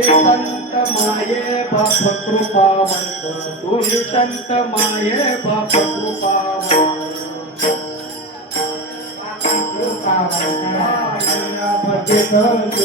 संत माये बाप कृपावंत तुम्ही संत माये बाप कृपावंत बाप कृपावंत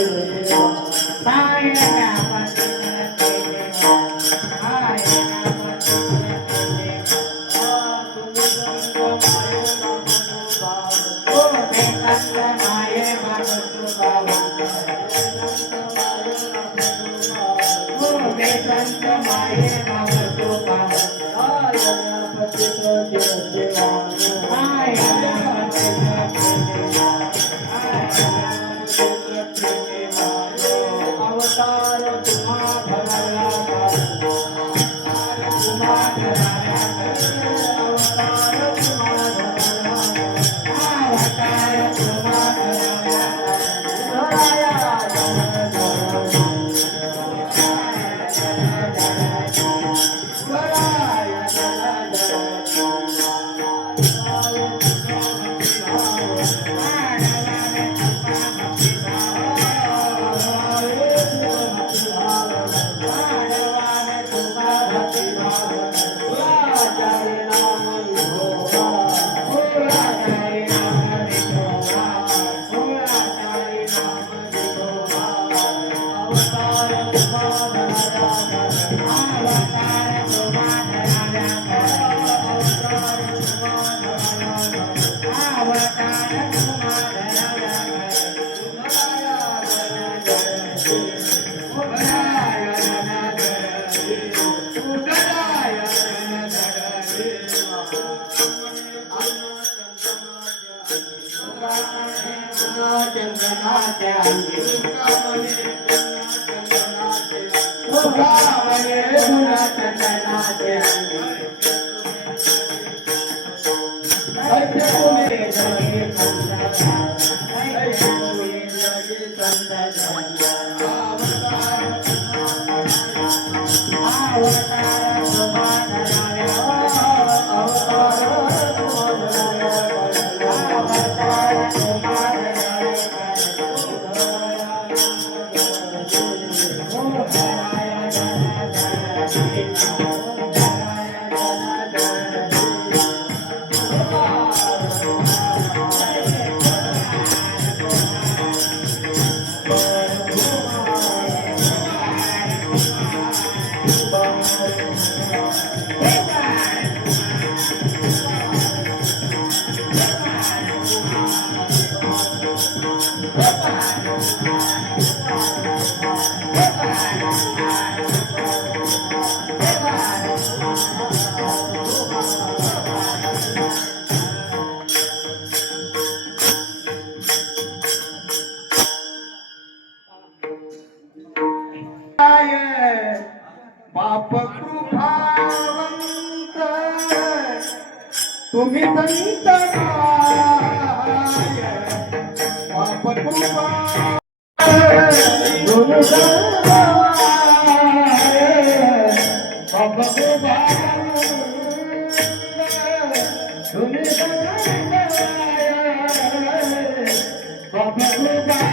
तुम्ही संत बाप कृपा बाप कृपा तुम्ही बाप कृपा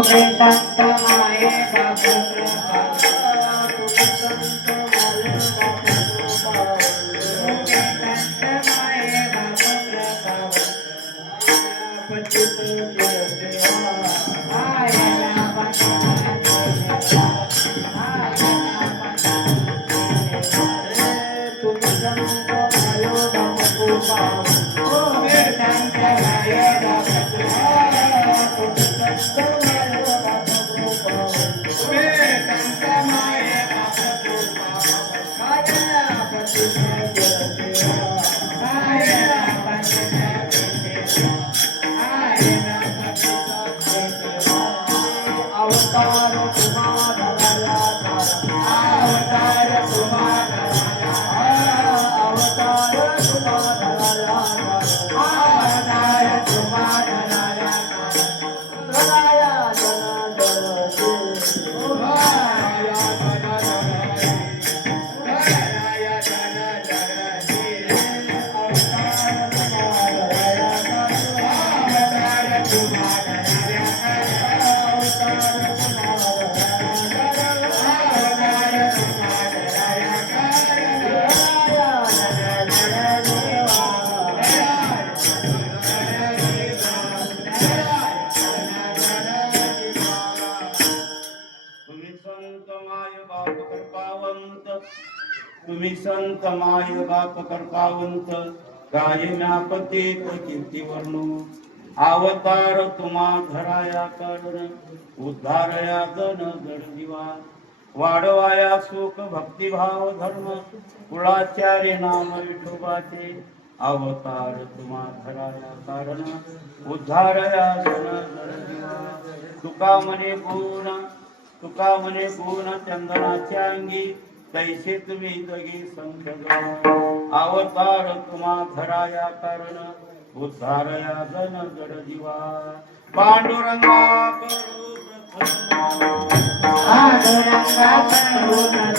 तुम्ही संत माये बापू कृपा तुम्ही संत माये बापू कृपा तुम्ही संत माये बापू कृपा पतित देवा आयला पतित देवा तुम्ही संत माये बापू कृपा तुम्ही संत माये बापू अवतार तुम्हारा अवतार तुम्हारा अवतार तुम्हारा अवतार तुम्हारा राया तुम्ही संत माय बाप कृपावंत गाय म्यापते कीर्ती वर्णू अवतार तुम्हा धराया करण उद्धारया जन जडजीवा वाढवाया सुख भक्तिभाव धर्म कुळाचार्य नाम विठोबाचे अवतार तुम्हा धराया कारण उद्धारया जन जडजीवा तुका म्हणे गुण चंदनाच्या अंगी तैसे तुम्ही जगी संत अवतार तुम्हा धराया कारण उद्धारया जन जड जीवा पांडुरंगा करू प्रथम पांडुरंगा करू प्रथम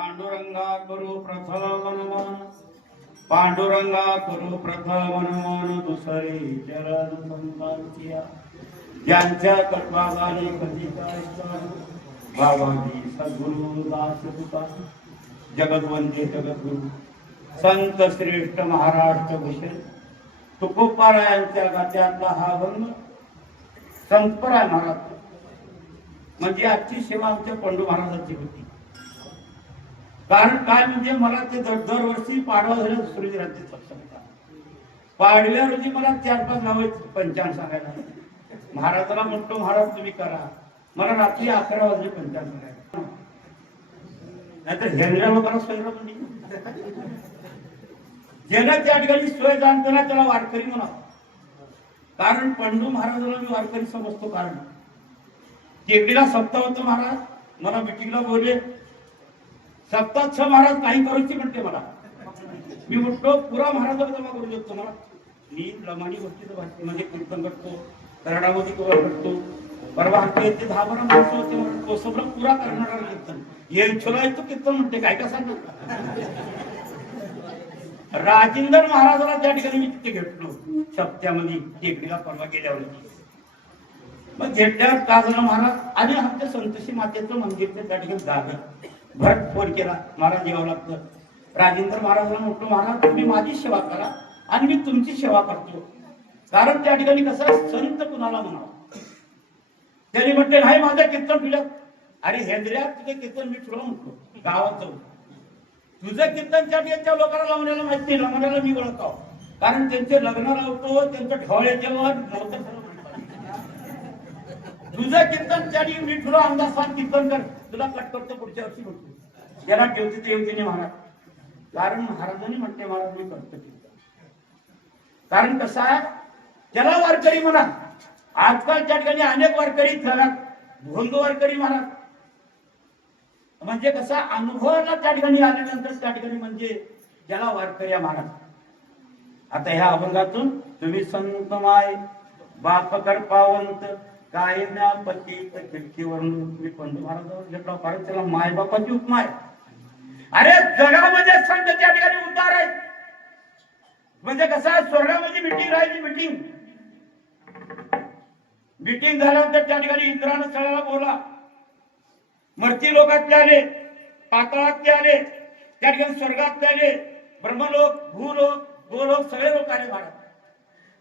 पांडुरंगा करू पांडुरंगा करू प्रथम मन दुसरे चरण संतांचिया ज्यांच्या कटवागाने कधी काय भावाजी सद्गुरु दास तुका जगद्वंदे जगद्गुरु संत श्रेष्ठ महाराष्ट्र भूषण तुकोबारायांच्या गात्यातला हा अभंग संतपराय महाराज म्हणजे आजची सेवा आमच्या पंडू महाराजांची होती. कारण काय म्हणजे मला ते दरवर्षी पाडवा झाल्या दुसरी रात्री सत्संग पाडव्या रोजी मला 4-5 नावे पंचांग सांगायला. महाराजाला म्हणतो महाराज तुम्ही करा. मला रात्री 11 वाजले पंचांग सांगायला. नाहीतर हेरल्या लोकांना सोय म्हणजे ज्यांना त्या ठिकाणी सोय जाणतो ना त्याला वारकरी म्हणा. कारण पंडू महाराजाला मी वारकरी समजतो. कारण टेकडीला सप्ताह होतो महाराज मला मिटिंगला बोलले सप्ताह महाराज काही करूची म्हणते मला. मी म्हटलो पुरा महाराजाला जमा करू शकतो मला. मी लमानी गोष्टीचं भाषेमध्ये कीर्तन करतो करणामध्ये कवर करतो. परवा ते 10-12 माणसं होते म्हणतो सगळं पुरा करणार कीर्तन हे छोला तो कीर्तन म्हणते काय का सांग. राजेंद्र महाराजाला त्या ठिकाणी मी तिथे घेतलो सप्त्यामध्ये टेकडीला परवा गेल्यावर. मग घेतल्यावर का झालं महाराज आणि आमच्या संतोषी मातेचं मंदिर त्या ठिकाणी जागा भरत फोन केला महाराज यावं लागतं. राजेंद्र महाराजांना म्हटलं महाराज तुम्ही माझी सेवा करा आणि मी तुमची सेवा करतो. कारण त्या ठिकाणी कसं संत कुणाला म्हणावं. त्यांनी म्हटले नाही माझं कीर्तन तुझ्या अरे हेंद्र्या तुझं कीर्तन मी तुला म्हटलो गावात जाऊ. तुझं कीर्तन त्या लोकांना लावण्याला माहिती नाही लावण्याला मी ओळखतो. कारण त्यांचे लग्न लावतो त्यांच्या ढवळ्याच्या नव्हतं. तुझं कीर्तन त्याने मी तुला अंदाज कीर्तन कर तुला कट करतो पुढच्या वर्षी म्हणतो त्याला ठेवते ते येऊते नाही महाराज. कारण महाराजांनी म्हणते महाराज मी करतो कीर्तन. कारण कसं आहे त्याला वारकरी म्हणा. आजकाल त्या ठिकाणी अनेक वारकरी जगात भोंग वारकरी म्हणा. म्हणजे कसा अनुभवाला त्या ठिकाणी आल्यानंतर त्या ठिकाणी म्हणजे त्याला वारकरी महाराज. आता ह्या अभंगातून तुम्ही संत माय बापकर पावंत काय ना पतीत खिडकीवरून मी पंडू महाराजांवर घेतला. कारण त्याला माय बापाची उपमा आहे. अरे जगामध्ये संत त्या ठिकाणी उद्धार आहेत. म्हणजे कसा स्वर्गामध्ये मिटिंग राहिली मिटिंग झाल्यानंतर त्या ठिकाणी इंद्रानं सगळ्याला बोला. मर्ती लोकातले आले पाताळातले आले त्या ठिकाणी स्वर्गातले आले ब्रह्मलोक भूलोक गोलोक सगळे लोक आले महाराज.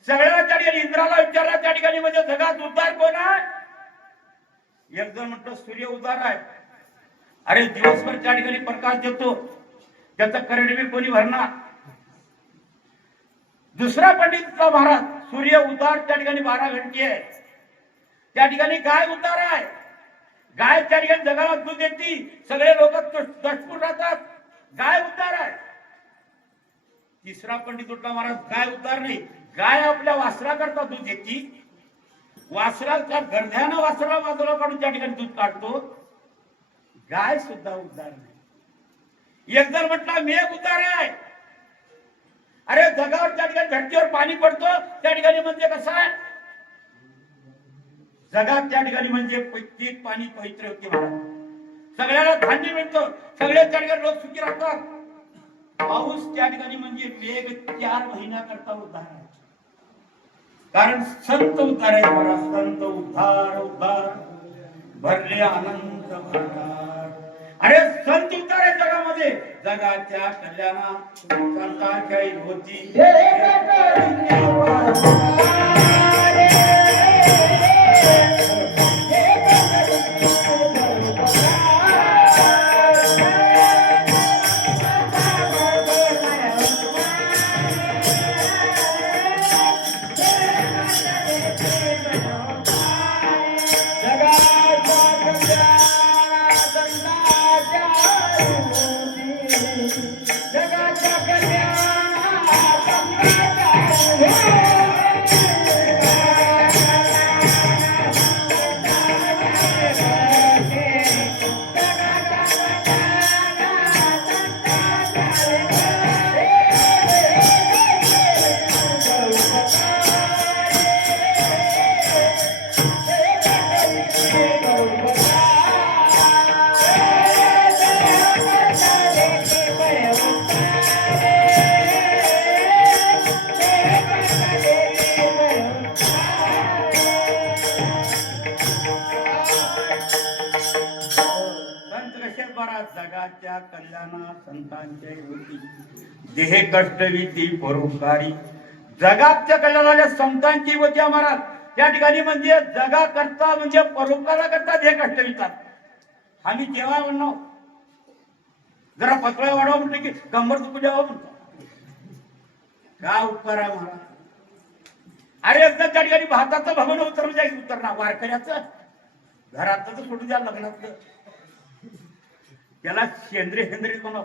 सगळ्या त्या ठिकाणी इंद्राला विचारला त्या ठिकाणी म्हणजे जगात उद्धार कोण आहे. एक जण म्हटलं सूर्य उद्धार आहे. अरे दिवसभर त्या ठिकाणी प्रकाश देतो त्याचा करडवी कोणी भरणार. दुसरा पंडितचा महाराज सूर्य उद्धार त्या ठिकाणी 12 घंटे आहे. त्या ठिकाणी गाय उद्धार आहे. गाय त्या ठिकाणी जगाला दूध देते सगळे लोक दशपूर राहतात. गाय उद्धार आहे. तिसरा पंडित उठला महाराज गाय उद्धार नाही. गाय आपल्या वासरा करता दूध देते. वासराच्या गर्ध्यानं वासरा बाजूला काढून त्या ठिकाणी दूध काढतो. गाय सुद्धा उद्धार नाही. एक जण म्हटला मेघ उद्धार आहे. अरे जगावर त्या ठिकाणी धरतीवर पाणी पडतो त्या ठिकाणी म्हणजे कसं आहे जगात त्या ठिकाणी म्हणजे पीक पाणी पवित्र होते महाराज. सगळ्याला धान्य मिळतं सगळे त्या ठिकाणी लोक सुखी राहतात. पाऊस त्या ठिकाणी म्हणजे मेघ 4 महिन्याकरता उद्धार आहे. कारण संत उद्धार आहे महाराज. संत उद्धार उद्धार भरले आनंद भरणार. अरे संत उद्धार आहे जगामध्ये. जगाच्या कल्याणा संतांच्या होती जगाच्या कल्याणा संतांच्या होती देह कष्टविती परोपकारी जगाच्या कल्याणाला संतांची होती महाराज त्या ठिकाणी म्हणजे जगा करता म्हणजे परोपकारा करता हे कष्ट विचार आम्ही जेव्हा म्हणलो जरा पतळ्या वाढवा म्हटलं की कंबर दुखू द्यावं म्हणतो का उपकार आहे महाराज. अरे एकदा त्या ठिकाणी भाताचं भवन उतरलं जाईल उतरणार वारकऱ्याचं घरातलं तर सोडून द्या लग्नातलं त्याला सेंद्रिय बनव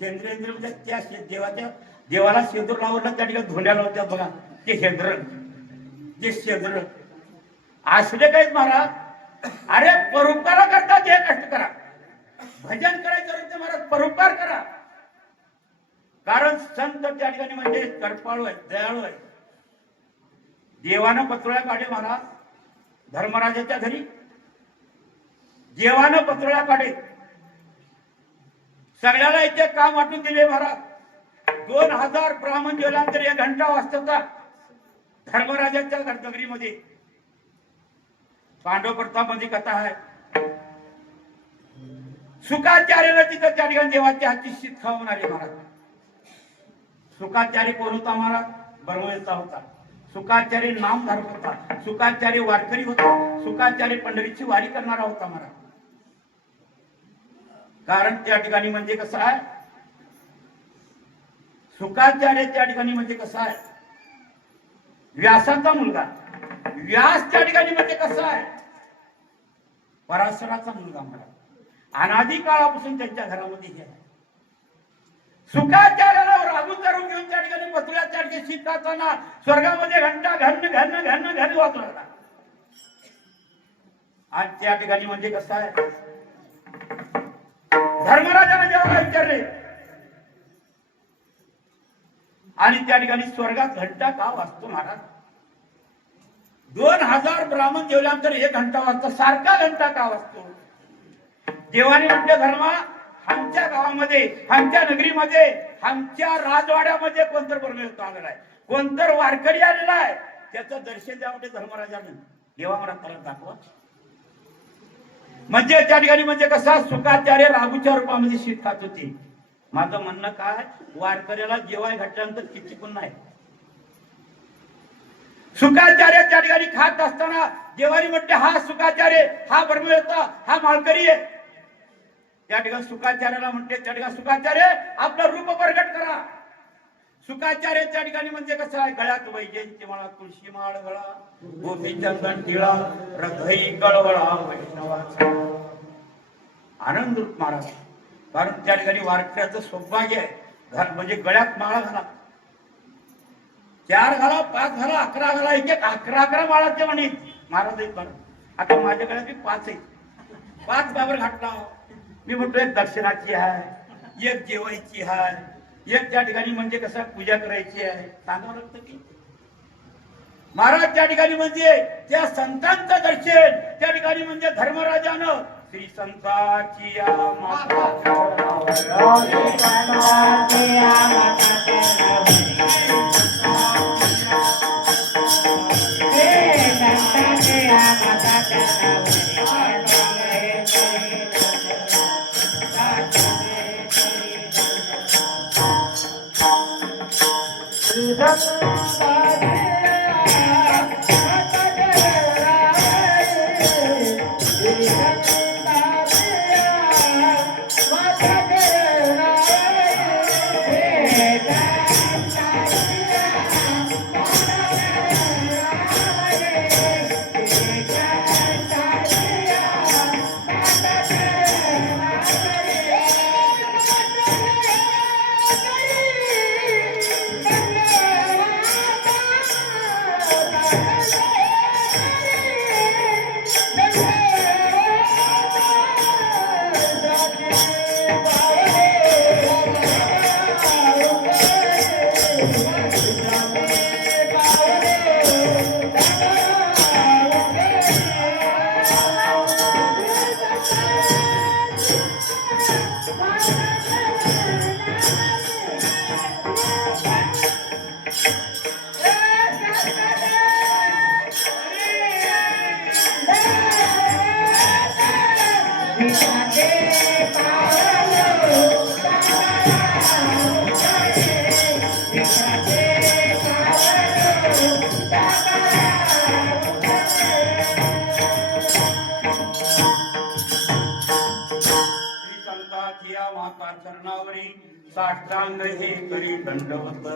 सेंद्रिय म्हणजे त्या देवाला शेंदूर लावलं त्या ठिकाणी धोंड्या लावत्या बघा ते शेंद्र असले काहीच महाराज. अरे परोपकार करता जे कष्ट करा भजन करायचं महाराज परोपकार करा कारण संत त्या ठिकाणी म्हणजे कृपाळू आहे दयाळू आहे. देवानं पत्रोळ्या काढे महाराज धर्मराजाच्या घरी देवानं पत्रोळ्या काढे सगळ्याला इथे काम वाटून दिले महाराज. 2000 ब्राह्मण जेवल्यानंतर 1 घंटा वाजता धर्मराजाच्या नगरीमध्ये पांडव प्रताप मध्ये कथा आहे सुखाचार्याला तिथं त्या ठिकाणी देवाच्या हातची शीत खाऊन आले महाराज. सुखाचार्य कोण होता महाराज बर्मळचा होता. सुखाचार्य नामधारक होता. सुखाचार्य वारकरी होता. सुखाचार्य पंढरीची वारी करणारा होता महाराज. कारण त्या ठिकाणी म्हणजे कसं आहे सुखाचार्य त्या ठिकाणी म्हणजे कसं आहे व्यासाचा मुलगा व्यास त्या ठिकाणी म्हणजे कसं आहे पराशराचा मुलगा महाराज. अनादी काळापासून त्यांच्या घरामध्ये हे आहे. सुखाचार्याला रागून धरून घेऊन त्या ठिकाणी पत्र्या त्या ठिकाणी शिकाताना स्वर्गामध्ये घंटा घन वाजू लागला. आज त्या ठिकाणी म्हणजे कसं आहे धर्मराजाने जेव्हा विचारले आणि त्या ठिकाणी स्वर्गात घंटा का वाजतो महाराज 2000 ब्राह्मण जेवल्यानंतर 1 घंटा वाजता सारखा घंटा का वाजतो. देवाने म्हटलं धर्मा आमच्या गावामध्ये आमच्या नगरीमध्ये आमच्या राजवाड्यामध्ये कोणतर ब्रह्मदेव आलेला आहे कोणतर वारकरी आलेला आहे त्याचं दर्शन द्या म्हणजे धर्मराजाने देवा मला परत दाखवा. म्हणजे त्या ठिकाणी म्हणजे कसा सुखाचार्य राघूच्या रूपामध्ये शीत खात होते. माझं म्हणणं काय वारकऱ्याला जेवाय घातल्यानंतर किती पण नाही. सुखाचार्य त्या ठिकाणी खात असताना देवानी म्हटले हा सुखाचार्य हा ब्रह्मदेव हा माळकरी आहे. त्या ठिकाणी सुखाचार्याला म्हणते त्या ठिकाणी सुखाचार्य आपलं रूप प्रगट करा. सुखाचार्य त्या ठिकाणी म्हणजे कसं आहे गळ्यात वैजयंती माळा तुळशी माळ गळा गोपी चंदन टिळा हृदय कळवळा वैष्णवाचा आनंद रूप महाराज. कारण त्या ठिकाणी वारकऱ्याचं सौभाग्य आहे म्हणजे गळ्यात माळा घाला 4 घाला 5 घाला 11 घाला एक 11 माळाचे म्हणे महाराज आहेत बरं. आता माझ्या गळ्यात 5 आहेत 5 बाबर घातला. मी म्हणतो एक दर्शनाची आहे एक जेवायची आहे एक त्या ठिकाणी म्हणजे कसं पूजा करायची आहे सांगावं लागतं की महाराज त्या ठिकाणी म्हणजे त्या संतांचं दर्शन त्या ठिकाणी म्हणजे धर्मराजानं श्री संताची बापा चरणावरी साष्टांग हे करी दंडवत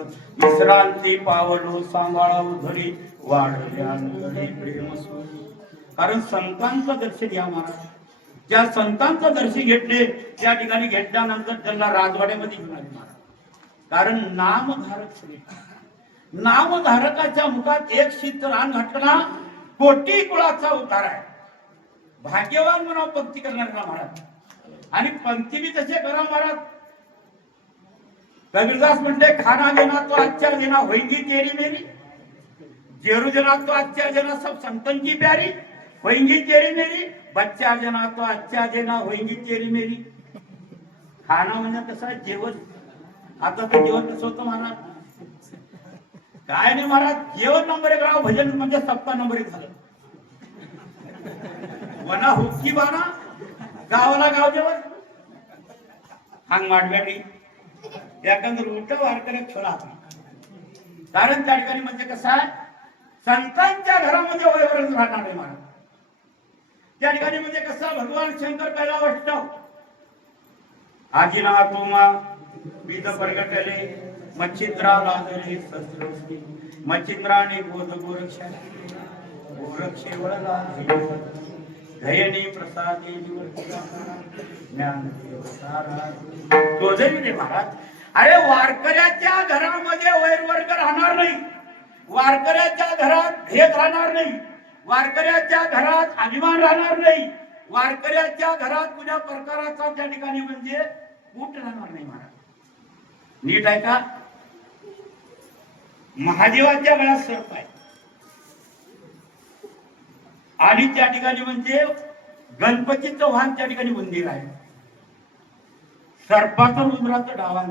विश्रांती पावलो सांभाळाव धरी वाढल्या नजरे प्रेम सोयी. कारण संतांचं दर्शन घ्या महाराज. ज्या संतांचं दर्शन घेतले त्या ठिकाणी घेतल्यानंतर त्यांना राजवाड्यामध्ये घेऊन आले महाराज. कारण नामधारक श्री नामधारकाच्या मुखात एक शीत रान घातला कोटी कुळाचा उतार आहे. भाग्यवान म्हणावं पंक्ती करणारा महाराज. आणि पंक्ती बी तसे करा महाराज. कबीरदास म्हणते खाना देना तो अच्छा देना होईगी तेरी मेरी, जेरू देना तो अच्छा देना सब संतन की प्यारी होईगी तेरी मेरी, बच्चा देना तो अच्छा देना होईगी तेरी मेरी. खाना म्हणजे कसं जेवण. आता ते जेवण कसं होतं महाराज? काय नाही महाराज, जेवण नंबर 1 राव, भजन म्हणजे सप्ताह नंबर 1 झालं. वना हुक्की बाना गावाला गाव जेवण हांग माडव्याडी एकंदर उलट वारकऱ्या खेळा. कारण त्या ठिकाणी म्हणजे कसं आहे, संतांच्या घरामध्ये वैवरण राहणार आहे महाराज. त्या ठिकाणी म्हणजे कसं, भगवान शंकर पहिला वैष्णव आजीना तुमा विध प्रगटले मच्छिंद्रा लादले शस्त्रस्ती मच्छिंद्राने बोध गोरक्षा गोरक्षेवळला धयनी प्रसादे ज्ञानदेव सारा तोजही रे महाराज. अरे वारकऱ्याच्या घरामध्ये वैरवर्ग राहणार नाही, वारकऱ्याच्या घरात भेद राहणार नाही, वारकऱ्याच्या घरात अभिमान राहणार नाही, वारकऱ्याच्या घरात कुठल्या प्रकाराचा त्या ठिकाणी म्हणजे कूट राहणार नाही महाराज. नीट आहे का? महादेवाच्या गळ्यात सर्प आहे आणि त्या ठिकाणी म्हणजे गणपतीचं वाहन त्या ठिकाणी मंदिर आहे. सर्पाचं उंदराचं डावान,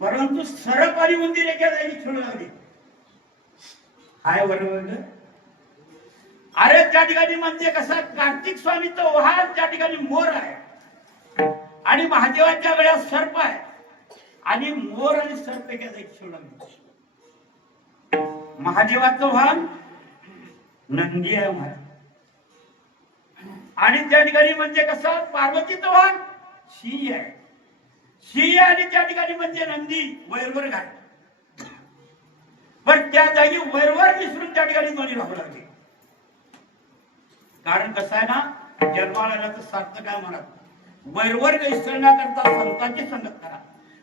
परंतु सर्प आणि मंदिर एका जागी खेळू लागले. हाय बरोबर. अरे त्या ठिकाणी म्हणजे कसं, कार्तिक स्वामीचं वाहन त्या ठिकाणी मोर आहे आणि महादेवाच्या गळ्यात सर्प आहे आणि मोर आणि सर्प एका जागी खेळू लागले. महादेवाचं वाहन नंदी आहे महाराज आणि त्या ठिकाणी म्हणजे कसं, पार्वतीचं वाहन सिंह आहे. सिंह आणि त्या ठिकाणी म्हणजे नंदी वैरवर्ग आहे. पण त्या जागी वैरवर्ग विसरून त्या ठिकाणी दोन्ही राहू लागले. कारण कसं आहे ना, जन्माला तर सार्थक आहे महाराज. वैरवर्ग विसरण्याकरता संतांची संगत करा,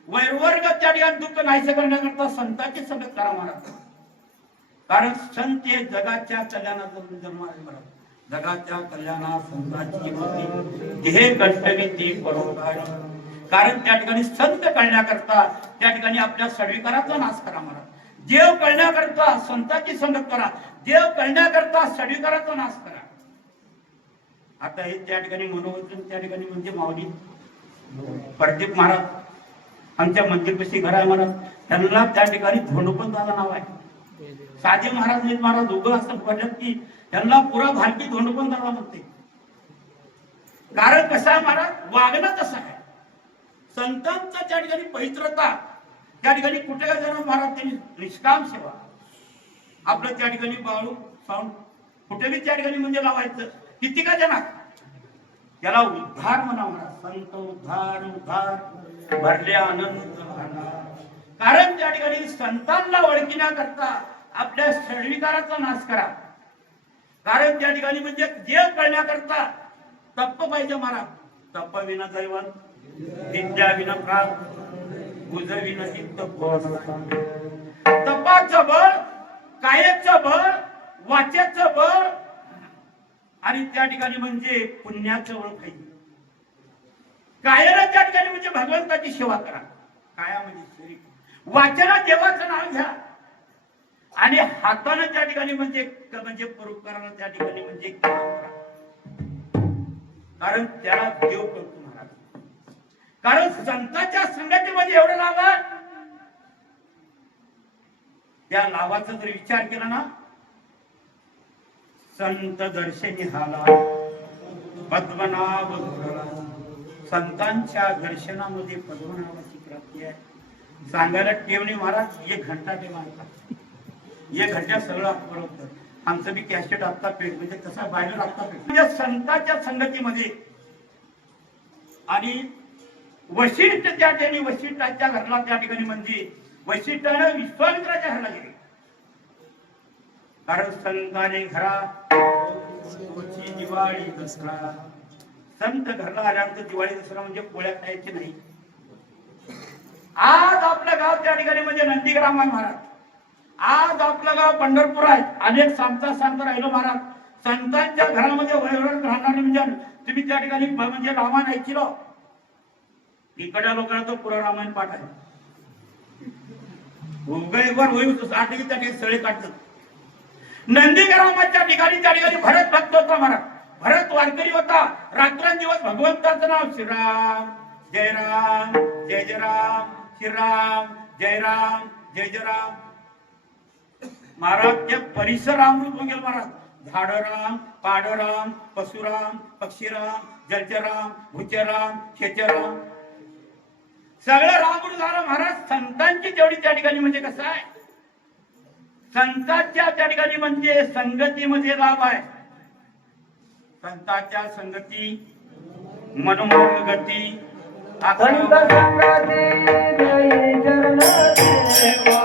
वैरवर्ग त्या ठिकाणी दुःख नाहीसे करण्याकरता संतांची संगत करा महाराज. कारण संत हे जगाच्या कल्याणाचा जन्म आहे महाराज. जगाच्या कल्याणा संतांची होती हे कंटवी ती परोपकारी. कारण त्या ठिकाणी संत कळण्याकरता त्या ठिकाणी आपल्या सडविकाराचा नाश करा महाराज. देव कळण्याकरता संतांची संगत करा, देव कळण्याकरता सडविकाराचा नाश करा. आता हे त्या ठिकाणी मनोवचन त्या ठिकाणी म्हणजे माऊली प्रदीप महाराज आमच्या मंदिरपाशी घर आहे महाराज. त्यांना त्या ठिकाणी धोंडोपंताचं नाव आहे. साजे महाराज नाही महाराज उभं असं पडल्यात की त्यांना पुरा भारती धोंडोपंताला म्हणते. कारण कसं आहे महाराज, वागणं कसं आहे, संतांचा त्या ठिकाणी पवित्रता त्या ठिकाणी कुठे जाणार महाराज. त्यांनी निष्काम सेवा आपलं त्या ठिकाणी बाळू साऊंड कुठेही त्या ठिकाणी म्हणजे लावायचं. किती का जनात त्याला उद्धार म्हणा महाराज. संत उद्धार उद्धार भरले आनंद. कारण त्या ठिकाणी संतांना ओळखण्याकरता आपल्या सडविकाराचा नाश करा. कारण त्या ठिकाणी म्हणजे देव कळण्याकरता तप पाहिजे महाराज. तप विना दैवन विद्या विना प्राण बुध विना चित्त. तपाचं बळ, कायेचं बळ, वाचेचं बळ आणि त्या ठिकाणी म्हणजे पुण्याचं बळ पाहिजे. कायाला त्या ठिकाणी म्हणजे भगवंताची सेवा करा. कायामध्ये शरीर, वाचना देवाचं नाव घ्या आणि हाताने त्या ठिकाणी म्हणजे परोपकाराला त्या ठिकाणी म्हणजे कारण त्याला देव करतो महाराज. कारण संतांच्या संगतीमध्ये एवढं लाभ आहे, त्या लाभाचा जर विचार केला ना, संत दर्शनी हाला पद्मनाभ धुरला. संतांच्या दर्शनामध्ये पद्मनाभाची प्राप्ती आहे. सांगायला टेवणी महाराज 1 घंटा ते मानतात. 1 घंटा सगळं बरोबर. आमचं बी कॅसेट आत्ता पेट म्हणजे तसा बाहेर आत्ता पेट म्हणजे संतांच्या संगतीमध्ये आणि वशिष्ठ त्या ठिकाणी वशिष्ठाच्या घरला त्या ठिकाणी म्हणजे वशिष्ठानं विश्वामित्राच्या घरला गेले. कारण संतांनी घरा तुझी दिवाळी दसरा. संत घरला आल्यानंतर दिवाळी दसरा म्हणजे पोळ्या खायची नाही. आज आपलं गाव त्या ठिकाणी म्हणजे नंदीग्राम आहे महाराज. आज आपलं गाव पंढरपूर आहे. अनेक सांगता राहिलो महाराज. संतांच्या घरामध्ये वैभव राहणारे म्हणजे तुम्ही त्या ठिकाणी म्हणजे रामायण ऐकलं. इकडच्या लोकांना तो पुरा रामायण पाठ आहे. उगयवर होईल त्या ठिकाणी सळे काढतात. नंदीग्रामाच्या ठिकाणी त्या ठिकाणी भरत भक्त होता महाराज. भरत वारकरी होता. रात्रंदिवस भगवंताचं नाव श्रीराम जय राम जय जय राम श्रीराम जय राम जय जय राम. महाराज ते परिसर अमृत होऊन गेलं महाराज. झाडराम पाडराम पशुराम पक्षीराम जलचराम भूचराम खेचराम सगळं रामून झालं महाराज. संतांची तेवढी त्या ठिकाणी म्हणजे कसं आहे, संतांच्या त्या ठिकाणी म्हणजे संगतीमध्ये लाभ आहे. संतांच्या संगती मनोमार्ग गती संत संगती जय चरण देवा.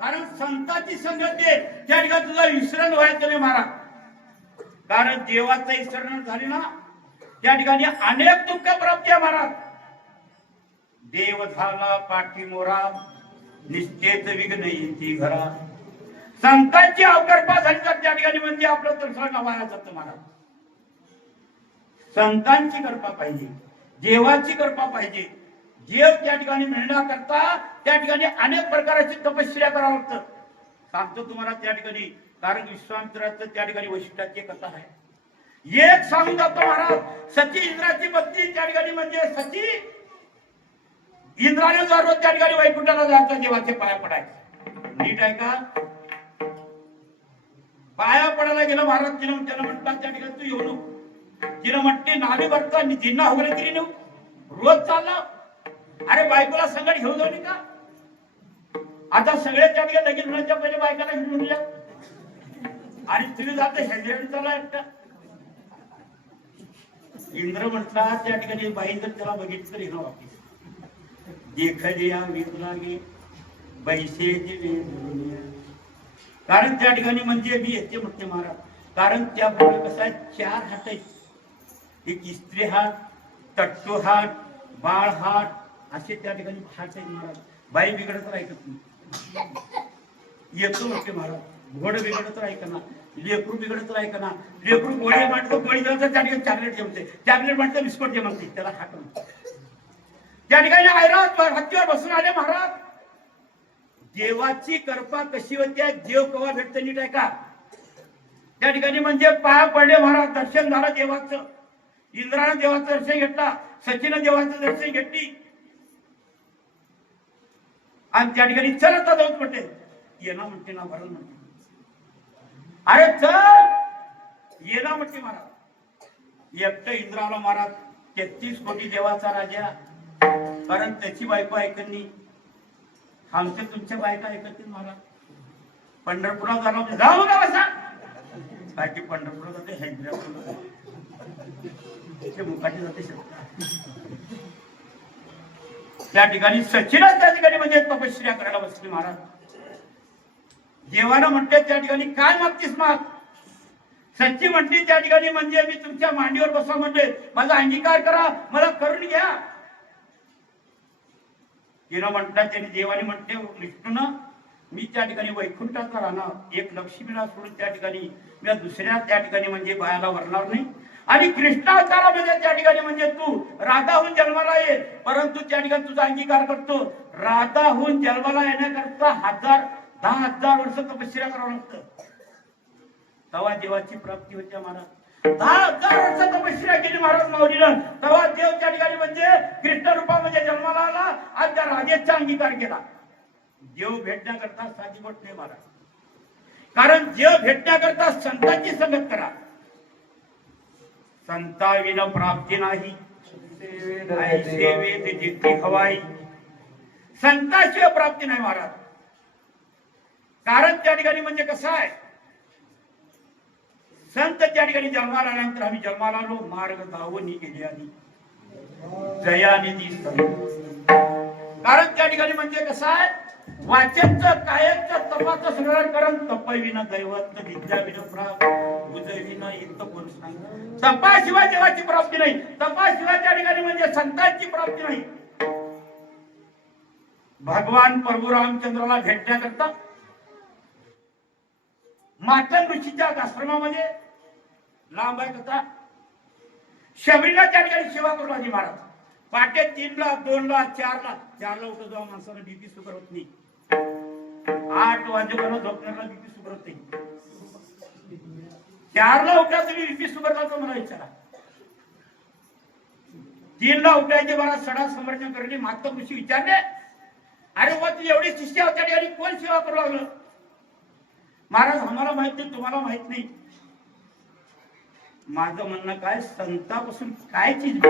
कारण संतांची संगत आहे त्या ठिकाणी तुला विसरण व्हायचं नाही महाराज. कारण देवाचं विसरण झाली ना त्या ठिकाणी अनेक दुःख प्राप्ती आहे महाराज. देव झाला पाठीमोरा निष्ठेच विघ्न येती घरा. संतांची अवकल्पा झाली तर त्या ठिकाणी म्हणजे आपलं तर वाया जातं महाराज. संतांची कृपा पाहिजे, देवाची कृपा पाहिजे. देव त्या ठिकाणी मिळण्याकरता त्या ठिकाणी अनेक प्रकारची तपश्चर्या करावं लागतं. सांगतो तुम्हाला त्या ठिकाणी कारण विश्वामित्राचं त्या ठिकाणी वैशिष्ट्याची कथा आहे. एक सांगून जातो महाराज. सती इंद्राची पत्नी त्या ठिकाणी म्हणजे सती इंद्राने दररोज त्या ठिकाणी वैकुंठाला जायचं देवाचे पाया पडायचं. नीट आहे का? पाया पडायला गेलं महाराज. त्याला म्हणतात त्या ठिकाणी तू येऊ नको. तिला म्हणते नावी भरता जिन्ना वगैरे तरी नेऊ रोज चालला. अरे बायकोला संगत घेऊन जाऊ का? आता सगळे त्या ठिकाणी लगीन होण्याच्या पहिले बायकाला घेऊन गेल्या आणि तुम्ही जाता हेल्मेट चालला एकटा. इंद्र म्हटला त्या ठिकाणी बाई जर त्याला बघितलं तर येणं वापस देखलिया मीत लागे पैसे कारण त्या ठिकाणी म्हणजे मी येते म्हणते महाराज. कारण त्याप्रमाणे कसं आहे 4 हात आहेत. एक स्त्री हात तट्टू हात बाळ हात असे त्या ठिकाणी हात आहेत महाराज. बाई बिघडत ऐकत नाही. येतो म्हणते महाराज. घोड बिघडत ऐकना, लेकरू बिघडत ऐकना. लेकरू गोळी म्हणतो गोळी जमतं त्या ठिकाणी चॉकलेट जमते, चॉकलेट म्हणतं बिस्कुट जमते त्याला हात म्हणतो. त्या ठिकाणी ऐरावत हत्तीवर बसून आले महाराज. देवाची कृपा कशी होती, देव कवा भेटत नीट आहे का? त्या ठिकाणी म्हणजे पाया पडले महाराज. दर्शन झालं देवाचं. इंद्रानं देवाचं दर्शन घेतला, सचिनं देवाचं दर्शन घेतली आणि त्या ठिकाणी चल आता जाऊच म्हणते. येणं म्हणते ना भरण म्हणते. अरे चल येणं म्हणते महाराज. एकटं इंद्राला महाराज 33 कोटी देवाचा राजा, कारण त्याची बायको ऐकली. आमच्या तुमच्या बायका ऐकतील महाराज. पंढरपुरात झाला म्हणजे जाऊ का बसा काय की पंढरपुरात जाते हैदराबाद त्याचे मुखाची जाते शब्द. त्या ठिकाणी सचिनच त्या ठिकाणी म्हणजे तपश्चर्या करायला बसले महाराज. देवानं म्हटले त्या ठिकाणी काय मागतीस माग. सच्ची म्हटली त्या ठिकाणी म्हणजे मी तुमच्या मांडीवर बसा म्हणले, माझा अंगीकार करा, मला करून घ्या. तिनं म्हटलं त्याने देवाने म्हटले विष्णूनं मी त्या ठिकाणी वैकुंठाचा राहणार, एक लक्ष्मीला सोडून त्या ठिकाणी मी दुसऱ्या त्या ठिकाणी म्हणजे बायाला वरणार नाही. आणि कृष्णावतारामध्ये त्या ठिकाणी म्हणजे तू राधाहून जन्माला ये, परंतु त्या ठिकाणी तुझा अंगीकार करतो. राधाहून जन्माला येण्याकरता 10,000 वर्ष तपश्चर्या करावं लागतं, तेव्हा देवाची प्राप्ती होते महाराज. 10,000 वर्ष तपश्चर्या केली महाराज माऊलीनं, तेव्हा देव त्या ठिकाणी म्हणजे कृष्ण रूपामध्ये जन्माला आला आणि त्या राजेचा अंगीकार केला. देव भेटण्याकरता साधी गोष्ट नाही महाराज, कारण देव भेटण्याकरता संतांची संगत करा. संताविना प्राप्ती नाही, सेवेत जिद्दी हवाई. संताशिवाय प्राप्ती नाही महाराज. कारण त्या ठिकाणी म्हणजे कसं आहे, संत त्या ठिकाणी जन्माला आल्यानंतर आम्ही जन्माला आलो, मार्ग दावणी गेली आणि जयाने दिसत. कारण त्या ठिकाणी म्हणजे कसं आहे, वाचनचं कायचं तपाचं स्मरण करण तपविना दैवत विद्याविना प्राप्त उजविना इथं कोण सांग. तपाशिवाय देवाची प्राप्ती नाही, तपाशिवाय त्या ठिकाणी म्हणजे संतांची प्राप्ती नाही. भगवान प्रभू रामचंद्राला भेटण्याकरता मातंग ऋषीच्या आश्रमामध्ये लांब आहे कथा. शबरीला त्या ठिकाणी सेवा करू लागली महाराज. पहाटे 3ला 2ला 4ला उठत जाऊ माणसाला बीपी शुगर होत नाही. 8 वाजेपर्यंत झोपण्याला बीपी शुगर होत नाही. 4ला उठा तुम्ही बीपी शुगर जातो मला विचारा. 3ला उठायचे मला सडा समर्पण करणे. मातंग ऋषी विचारले, अरे वा तू एवढी शिष्य होत्या ठिकाणी कोण सेवा करू लागलं. महाराज आम्हाला माहित नाही, तुम्हाला माहित नाही. माझं म्हणणं काय, संतापासून काय चीज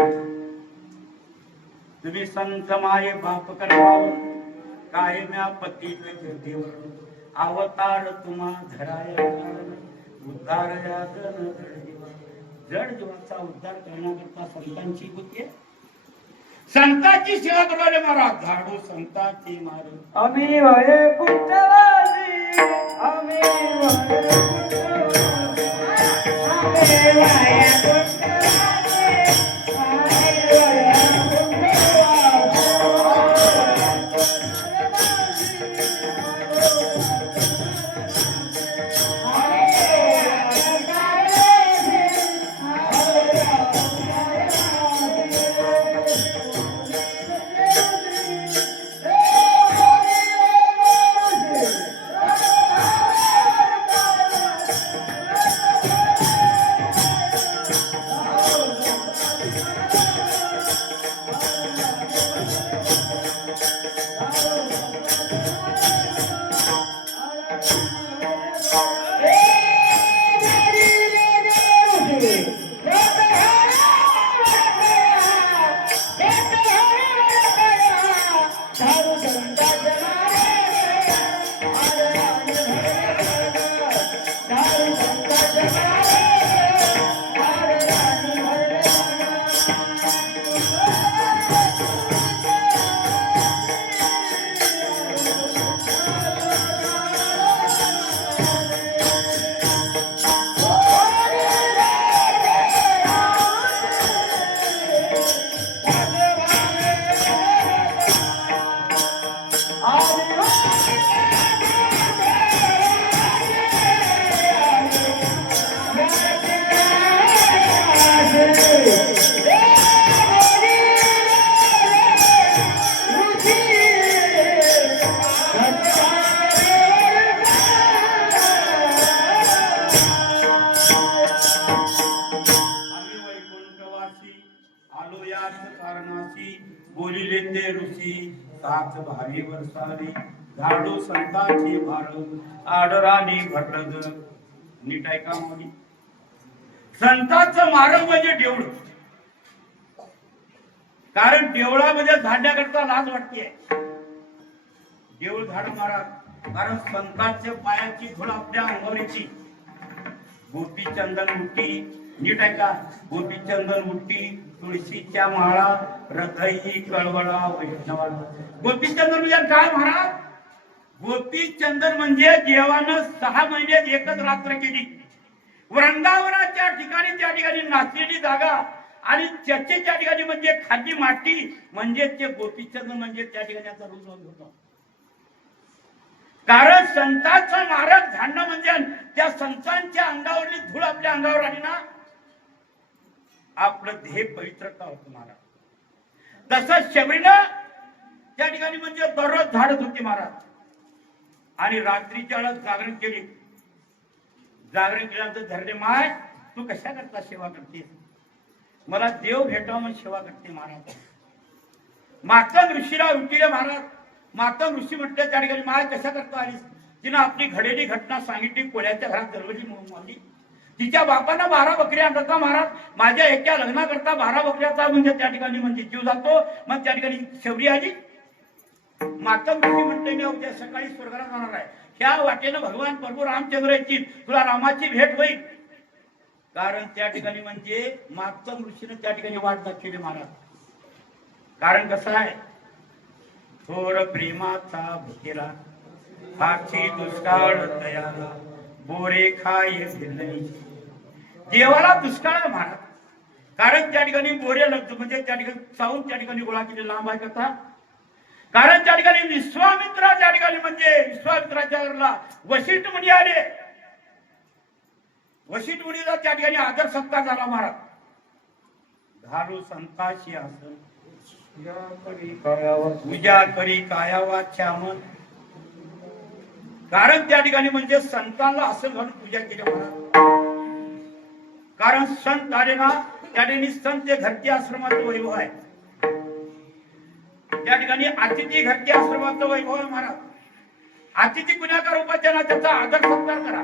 तुम्ही संत माये बाप कराव काय म्या पती देवर अवतार तुम्हा धराया उद्धार जड जीवाचा उद्धार करण्याकरता संतांची बुद्धी. संतांची सेवा करणारे महाराज झाडू संतांची मारू. आम्ही वये कुंठवासी, आम्ही वये कुंठवासी, आम्ही वये कुंठवासी, आम्ही वये बोलिले ते ऋषी सात भावी वर्षाली झाडू संतांची भार आडराणी भटग. नीट ऐका माऊली. संतांचं मार्ग म्हणजे देऊळ. कारण देवळामध्ये झाडण्याकरता लाज वाटते. देऊळ झाड महाराज, कारण संतांच्या पायाची धूळ आपल्या अंगावर येते. गोपी चंदन मुठी, नीट ऐका, गोपी चंदन मुठी, तुळशीच्या माळा, हृदयी कळवळा वैष्णवाला. गोपी चंदन म्हणजे काय महाराज? गोपी चंदन म्हणजे देवानं 6 महिन्यात एकच रात्र केली. वृंदावनाच्या ठिकाणी त्या ठिकाणी नाचलेली जागा आणि चर्चेच्या ठिकाणी म्हणजे खाली माती म्हणजे ते गोपीचंदन म्हणजे त्या ठिकाणी आता रूप होता. कारण संतांचा मार्ग झाडणं म्हणजे त्या संतांच्या अंगावरली धूळ आपल्या अंगावर आली ना, आपलं ध्येय पवित्रता होतं महाराज. तसंच शबरीनं त्या ठिकाणी म्हणजे दररोज झाडत होती महाराज. आणि रात्रीच्या वेळेस जागरण केली. जागरण केल्यानंतर धरले, माय तू कशा करता सेवा करते? मला देव भेटावा म्हणून सेवा करते महाराज. मातंग ऋषीला उठले महाराज. मातंग ऋषी म्हटलं त्या ठिकाणी, माय कशा करता आलीस? तिनं आपली घडलेली घटना सांगितली. कोळ्याच्या घरात दरवाजी मारली. तिच्या बापानं 12 बकऱ्या आणतात महाराज. माझ्या एका लग्नाकरता 12 बकऱ्याचा म्हणजे त्या ठिकाणी म्हणजे जीव जातो. मग त्या ठिकाणी शबरी आली. मातंग ऋषी म्हटले, मी उद्या सकाळी स्वर्गाला जाणार आहे. ह्या वाटेनं भगवान प्रभू रामचंद्र येतील, तुला रामाची भेट होईल. कारण त्या ठिकाणी म्हणजे मातंग ऋषीने त्या ठिकाणी वाट दाखवली महाराज. कारण कसं आहे, थोर प्रेमाचा भुकेला हाची दुष्काळ दयाला बोरे खाय भिल्लनी. देवाला दुष्काळ आहे महाराज. कारण त्या ठिकाणी बोरे म्हणजे त्या ठिकाणी चावून त्या ठिकाणी गोळा केले लांब आहे कथा. कारण त्या ठिकाणी विश्वामित्रा त्या ठिकाणी म्हणजे विश्वामित्राच्या घरला वशिष्ठ मुनी आले. वशिष्ठ मुनीचा त्या ठिकाणी आदर सत्कार झाला महाराज. घालू संताशी आसन पूजा करी कायावा छामन. कारण त्या ठिकाणी म्हणजे संतांना असं घालून पूजा केली महाराज. कारण संत आले ना त्या ठिकाणी संत ते घरटी आश्रमाचं वैभव आहे. त्या ठिकाणी अतिथी घरटी आश्रमाचं वैभव आहे महाराज. अतिथी कुणाकार उपाचार त्याचा आदर सत्कार करा.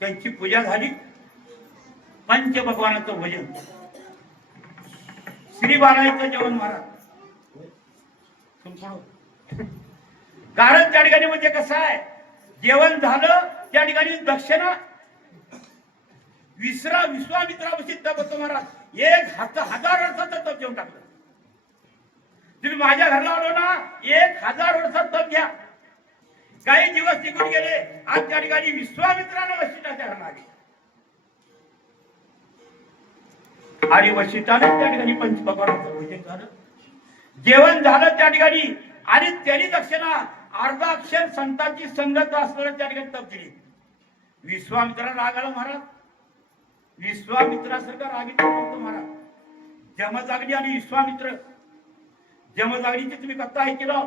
त्यांची पूजा झाली. पंच भगवानाचं भजन, श्री बालाईचं जेवण महाराज. कारण त्या ठिकाणी म्हणजे कसं आहे, जेवण झालं त्या ठिकाणी दक्षिणा विश्वामित्रापाशी तप होतो महाराज. 1000 वर्षाचं तप जेवण टाकलं. तुम्ही माझ्या घरला आलो ना 1000 वर्षात तप घ्या. काही दिवस निघून गेले. आज त्या ठिकाणी विश्वामित्रानं वशिष्ठाच्या घरला आले आणि वशिष्ठानं त्या ठिकाणी पंचभगवानाचं भोजन झालं. जेवण झालं त्या ठिकाणी आणि त्यांनी दक्षिणा अर्धाक्षर संतांची संगत असलेलं त्या ठिकाणी तप दिली. विश्वामित्राला राग आला महाराज. विश्वामित्रासारखा रागीत होतो महाराज. जमजागणी आणि विश्वामित्र. जमजागणीची तुम्ही कथा ऐकलं.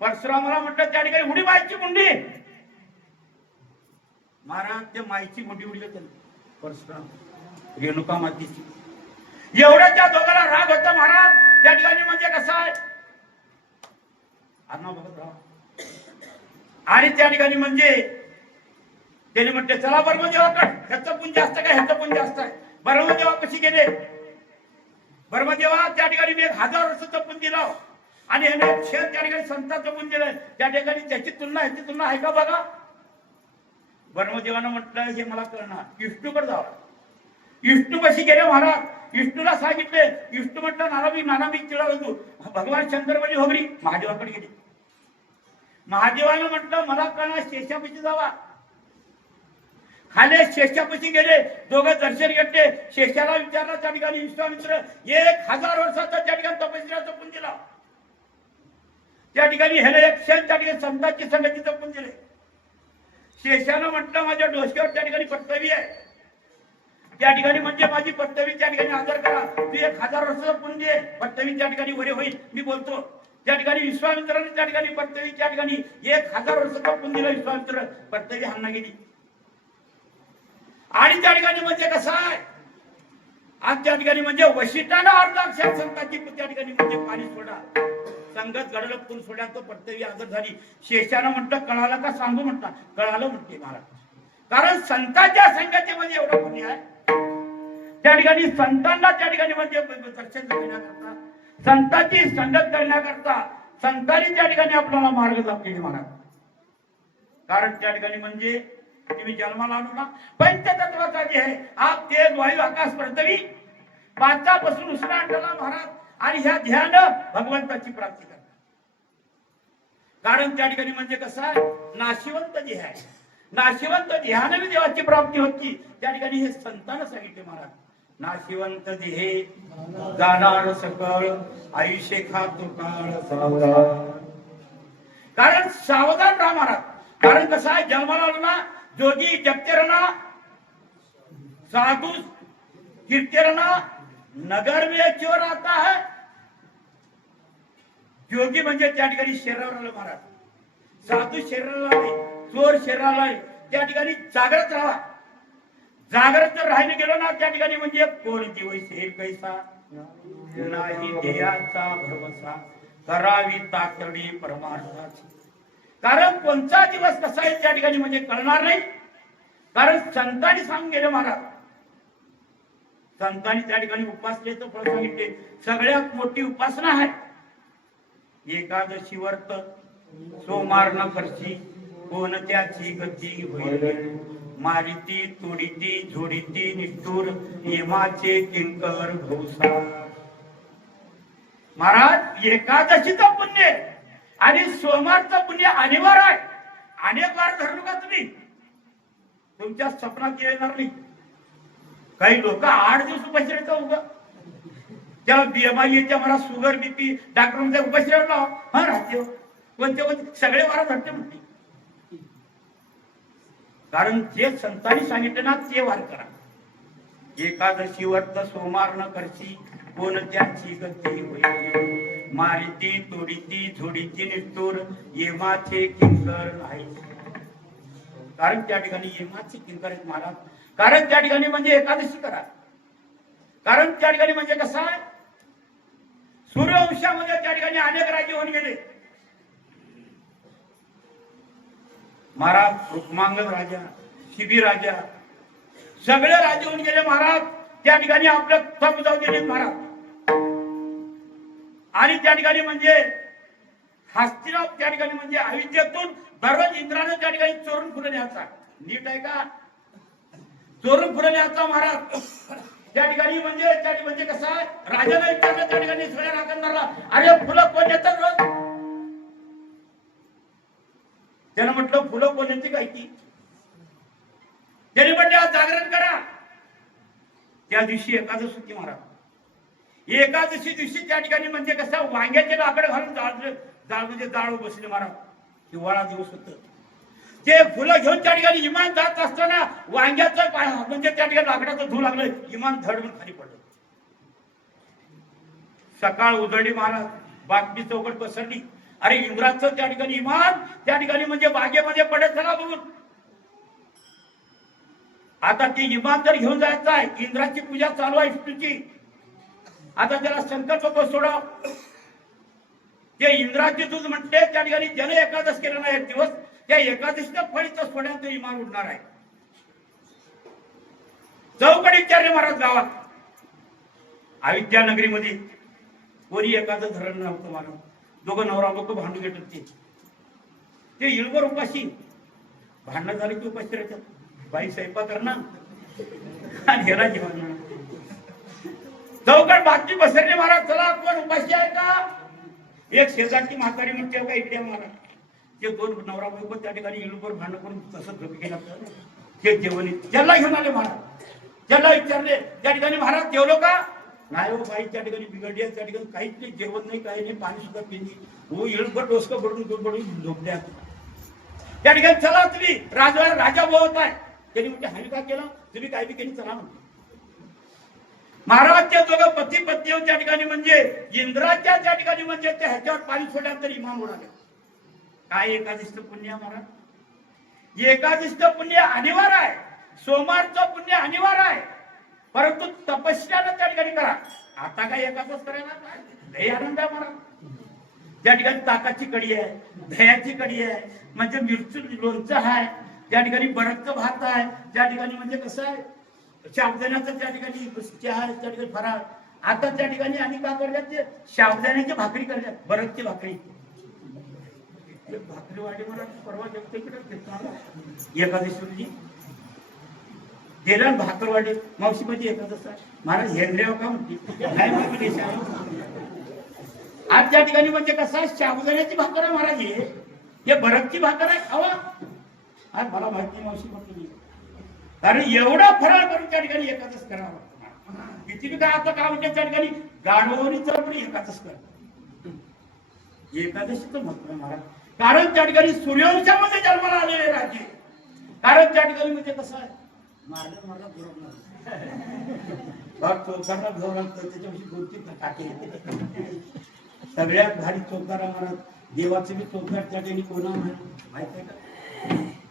परशुरामाला म्हटलं त्या ठिकाणी उडी मायची मुंडी. महाराज त्या मायची मुंडी उडली होती परशुराम रेणुका मातीची. एवढ्या त्या दोघांना राग होता महाराज. त्या ठिकाणी म्हणजे कसं आहे अन्ना बघत राहा. आणि त्या ठिकाणी म्हणजे त्यांनी म्हटले चला ब्रह्मदेवाकडे. ह्याचं पुण्य जास्त काय ह्याचं पुण्य जास्त आहे. ब्रह्मदेवा कशी गेले. ब्रह्मदेवा त्या ठिकाणी मी 1000 वर्षाचं पुण्य दिलं आणि ह्याने त्या ठिकाणी संतांचं पुण्य दिलं. त्या ठिकाणी त्याची तुलना ह्याची तुलना आहे का बघा. ब्रह्मदेवानं म्हटलं हे मला कळणार. विष्णूकडे जावं. विष्णू कशी गेले महाराज. विष्णूला सांगितले. विष्णू म्हटलं नाना मी चिडालो तू. भगवान शंकर म्हणजे होगरी महादेवाकडे गेले. महादेवानं म्हटलं मला कळणार शेषापाशी जावा. खाले शेषापाशी गेले. दोघं दर्शन घेतले. शेषाला विचारलं त्या ठिकाणी विश्वामित्र 1000 वर्षाचा त्या ठिकाणी तपस्याचं पुण्य दिला. त्या ठिकाणी ह्याला एक क्षण त्या ठिकाणी संतांची संगतीचं पुण्य दिले. शेषानं म्हटलं माझ्या डोसक्यावर त्या ठिकाणी कर्तव्य आहे. त्या ठिकाणी म्हणजे माझी कर्तव्य त्या ठिकाणी आदर करा. तू 1000 वर्षाचं पुण्य दे. कर्तव्य त्या ठिकाणी वरे होईल. मी बोलतो त्या ठिकाणी विश्वामित्राने त्या ठिकाणी कर्तव्य त्या ठिकाणी 1000 वर्षाचं पुण्य दिलं. विश्वामित्र कर्तव्य हाणला गेली. आणि त्या ठिकाणी म्हणजे कसं आहे आज त्या ठिकाणी म्हणजे वशिष्ठानं अर्धाक्षर संतांची त्या ठिकाणी म्हणजे पाणी सोडा. संगत घडलं फुल सोड्याचं कर्तव्य आदर झाली. शेषानं म्हटलं कळालं का सांगू म्हटलं. कळालं म्हणते महाराज. कारण संतांच्या संगतीमध्ये एवढं पुण्य आहे. त्या ठिकाणी संतांना त्या ठिकाणी म्हणजे दर्शन घेण्याकरता, संतांची संगत करण्याकरता संतांनी त्या ठिकाणी आपल्याला मार्ग दाखवले महाराज. कारण त्या ठिकाणी म्हणजे तुम्ही जन्माला आलो ना, पंचतत्वाचा जे आहे आप तेज वायू आकाश पृथ्वी पाचापासून उसरांडला महाराज. आणि ह्या ध्यान भगवंताची प्राप्ती करतात. कारण त्या ठिकाणी म्हणजे कसं आहे, नाशिवंत जे आहे, नाशिवंत ध्यान देवाची प्राप्ती होती. त्या ठिकाणी हे संतांना सांगितले महाराज. नाशिवंत देहे जाणार सकळ आयुष्य खातो काळ सावधान. कारण सावधान राहा महाराज. कारण कसं आहे, जन्माला आलो ना, जोगी जपतेरणा साधु कीर्तेरणा नगर में चोर आता है. योगी म्हणजे त्या ठिकाणी शरीरावर आलं महाराज, साधू शरीराला आले, चोर शरीराला आले. त्या ठिकाणी जागृत राहा. जागृत जर राहिलं गेलो ना, त्या ठिकाणी म्हणजे कोण दिवस येईल कैसा नाही ध्येयाचा भरवसा करावी तातडी परमार्थाची. कारण कोणता दिवस कसा आहे त्या ठिकाणी म्हणजे कळणार नाही. कारण संतांनी सांगून गेले महाराज. संतांनी त्या ठिकाणी उपासनेचं फळ सांगितले. सगळ्यात मोठी उपासना आहे एकादशी व्रत सोमार न करशी कोणत्याची गती होईल. मारिती तोडीती झोडीती निष्ठूर यमाचे किंकर भौसा. महाराज एकादशीचं पुण्य आणि सोमवारचं पुण्य अनिवार्य आहे. अनेक वार धरू का तुम्ही, तुमच्या स्वप्नात येणार नाही. काही लोक 8 दिवस उपाशी राहतात. उगा त्याला बीएमआय येते, मला शुगर बीपी डॉक्टर म्हणते उपाशी राहतो हा राहते. कोणते सगळे वार धरते म्हणते. कारण जे संतांनी सांगितले ना ते वार करा. एकादशी व्रत सोमार न करशी कोणत्याची गती होईल. मारिती तोडीती झोडीती निष्ठूर यमाचे किंकर नाही. कारण त्या ठिकाणी यमाचे किंकर आहेत महाराज. कारण त्या ठिकाणी म्हणजे एकादशी करा. कारण त्या ठिकाणी म्हणजे कसं आहे, सूर्यवंशामध्ये त्या ठिकाणी अनेक राज्य होऊन गेले महाराज. रुक्मांगद राजा, शिबी राजा, सगळे राज्य होऊन गेले महाराज. त्या ठिकाणी आपलं तप जाऊ दिले महाराज. आणि त्या ठिकाणी म्हणजे हस्तिनाव त्या ठिकाणी म्हणजे अयोध्येतून दररोज इंद्राने त्या ठिकाणी चोरून फुलं न्यायचा. नीट आहे का, चोरून फुलं न्यायचा महाराज. त्या ठिकाणी म्हणजे कसं आहे, राजाला विचारलं त्या ठिकाणी सगळ्या राखणदाराला, अरे फुलं कोण येतात रोज. त्यानं म्हटलं फुलं कोण येते काय की. त्याने म्हटले आज जागरण करा. त्या दिवशी एकादशी होती महाराज. एकादशी दिवशी त्या ठिकाणी म्हणजे कसं वांग्याचे लाकडं घालून जाळ बसले महाराज. हिवाळा दिवस होत. ते फुलं घेऊन त्या ठिकाणी इमान जात असताना वांग्याचं म्हणजे त्या ठिकाणी लाकडाचं धू लागलं. इमान धडून खाली पडलं. सकाळ उजळली महाराज. बातमी चौकट पसरली. अरे इंद्राचं त्या ठिकाणी इमान त्या ठिकाणी म्हणजे बागेमध्ये पडत झाला बघून. आता ते इमान जर घेऊन जायचं आहे, इंद्राची पूजा चालू आहे विष्णूची. आता त्याला संकल्प सोडा. ते इंद्राची दूध म्हटले त्या ठिकाणी जन एकादश केलं ना एक दिवस, त्या एकादशीच्या फळीचं सोड्याचं इमान उडणार आहे. चौकडी विचारले महाराज गावात. अयोध्या नगरीमध्ये कोणी एकादश धरण नव्हतं महाराज. दोघं नवरा लोक भांडून घेतात. ते इळवर उपाशी. भांडणं झाली की उपाशी राहतात. बाई स्वयंपाक करणार आणि ह्याला जेवण. चौकट बातमी पसरली महाराज. चला कोण उपाशी आहे का. एक शेजारची म्हातारी म्हणते का इकडे महाराज. ते 2 नवरा बायको त्या ठिकाणी इळवर भांडण करून तसंच झोप गेला. ते जेवण त्याला घेऊन आले महाराज. त्याला विचारले त्या ठिकाणी महाराज जेवलो का. नाही हो बाई त्या ठिकाणी बिघडली आहे. त्या ठिकाणी काहीच नाही, जेवण नाही, काही नाही, पाणी सुद्धा पिली. हो इळभर डोसकं पडून झोपल्या. त्या ठिकाणी चला तुम्ही राजा बोलत आहे. त्यांनी म्हणजे हमी का केलं तुम्ही काय बी केली चला म्हणते. महाराजच्या दोघं पती पत्नी त्या ठिकाणी म्हणजे इंद्राच्या त्या ठिकाणी म्हणजे त्या ह्याच्यावर पाणी सोडल्यानंतर इमान उडाले. काय एकादशीचं पुण्य महाराज. एकादशीचं पुण्य अनिवार्य आहे. सोमवारचं पुण्य अनिवार्य आहे. परंतु तपस्यानं त्या ठिकाणी करा. आता काय एकादश करायला लय आनंद आहे महाराज. त्या ठिकाणी ताकाची कडी आहे, दह्याची कडी आहे, म्हणजे मिरची लोणचं आहे. त्या ठिकाणी बरकचं भात आहे, त्या ठिकाणी म्हणजे कसं आहे साबुदाण्याचं त्या ठिकाणी चहा आहे, त्या ठिकाणी फराळ. आता त्या ठिकाणी आणि का करतात ते साबुदाण्याची भाकरी करतात, बरकची भाकरी. भाकरी वाडी मला परवा एकादशी रोजी गेल्या भाकरवाडी मावशी म्हणजे एकादश महाराज हेंद्रेव का म्हणते आज त्या ठिकाणी म्हणजे कसं साबुदाण्याची भाकर आहे महाराज, हे बरकची भाकर आहे खावा. आज मला माहिती मावशी म्हणते कारण एवढा फराळ करून त्या ठिकाणी एकादश करावा. किती काय आता काय म्हणजे त्या ठिकाणी गाढवणीचं पण एकादश कर, एकादशीचं महत्व महाराज. कारण त्या ठिकाणी सूर्यवंशामध्ये जन्माला आलेले राजे. कारण त्या ठिकाणी म्हणजे कसं आहे मारलं मला चौकारा घोर लागतं त्याच्याविषयी कोणती टाके सगळ्यात भारी चौकारा महाराज. देवाचे बी चौकार त्या ठिकाणी कोणा माहित आहे का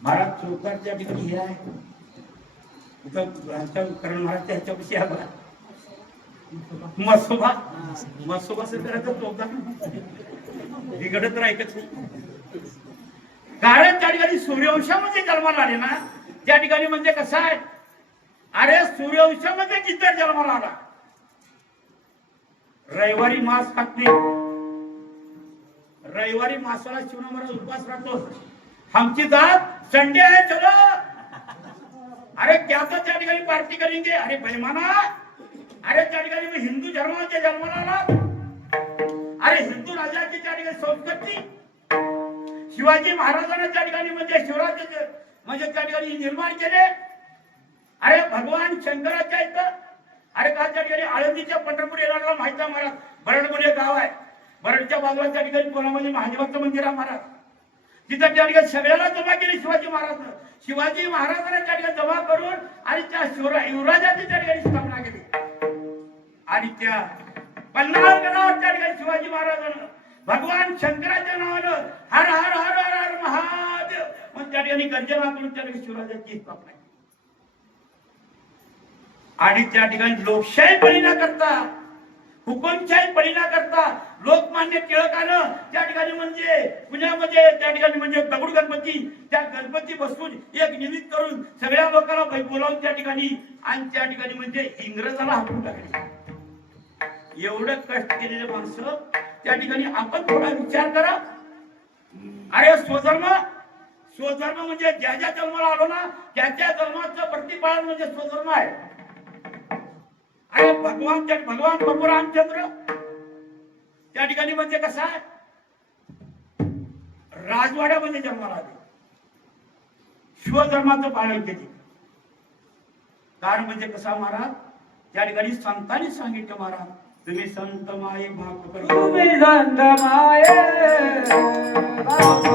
महाराज? चौकार त्या ठिकाणी हे आहे करण महाराजच्या ह्याच्याविषयी आहे बघा मसोबा. मसोबा सर करायचं चौकार बिघडत राहायच नाही. कारण त्या ठिकाणी सूर्यवंशामध्ये जन्माला आले ना, त्या ठिकाणी म्हणजे कसं आहे अरे सूर्यवंशामध्ये जिथं जन्माला आला रविवारी मांस खात नाही. रविवारी मासाला शिवना महाराज उपवास राहतो. आमची जात संडे आहे चलो, अरे क्या तो त्या ठिकाणी पार्टी करेंगे. अरे बेईमाना, अरे त्या ठिकाणी मी हिंदू धर्माच्या जन्माला आला. अरे हिंदू राजाची त्या ठिकाणी संस्कृती शिवाजी महाराजांना त्या ठिकाणी म्हणजे शिवराज्य म्हणजे त्या ठिकाणी निर्माण केले. अरे भगवान शंकराच्या इथं अरे का त्या ठिकाणी आळंदीच्या पंढरपूर येणारा माहिती आहे महाराज, बरडपूर हे गाव आहे. बरडच्या बाजूला त्या ठिकाणी कोणामध्ये महादेवाचं मंदिर आहे महाराज. तिथं त्या ठिकाणी सगळ्याला जमा केली शिवाजी महाराजांना. शिवाजी महाराजांना त्या ठिकाणी जमा करून आणि त्या युवराजाची त्या ठिकाणी स्थापना केली. आणि त्या पल्हारगडावर त्या ठिकाणी शिवाजी महाराजांना भगवान शंकराच्या नावानं हर हर हर हर हर महादेव मग त्या ठिकाणी गर्जना करून त्या ठिकाणी शिवराजाची स्थापना. आणि त्या ठिकाणी लोकशाही बळी न करता, हुकुमशाही बळी न करता लोकमान्य टिळकानं त्या ठिकाणी म्हणजे पुण्यामध्ये त्या ठिकाणी म्हणजे दगड गणपती त्या गणपती बसवून एक निमित्त करून सगळ्या लोकांना बोलावून त्या ठिकाणी आणि त्या ठिकाणी म्हणजे इंग्रजाला हाकून टाकले. एवढं कष्ट केलेले माणसं त्या ठिकाणी आपण थोडा विचार करा. अरे स्वधर्म, स्वधर्म म्हणजे ज्या ज्या जन्माला आलो ना त्या धर्माचं प्रतिपादन म्हणजे स्वधर्म आहे. अरे भगवान प्रभू रामचंद्र त्या ठिकाणी म्हणजे कसं आहे राजवाड्यामध्ये जन्माला आले, शिवधर्माचं पालन केले. कारण म्हणजे कसा महाराज त्या ठिकाणी संतांनी सांगितलं महाराज तुम्ही संत माये माफ करा, तुम्ही संत माये माफ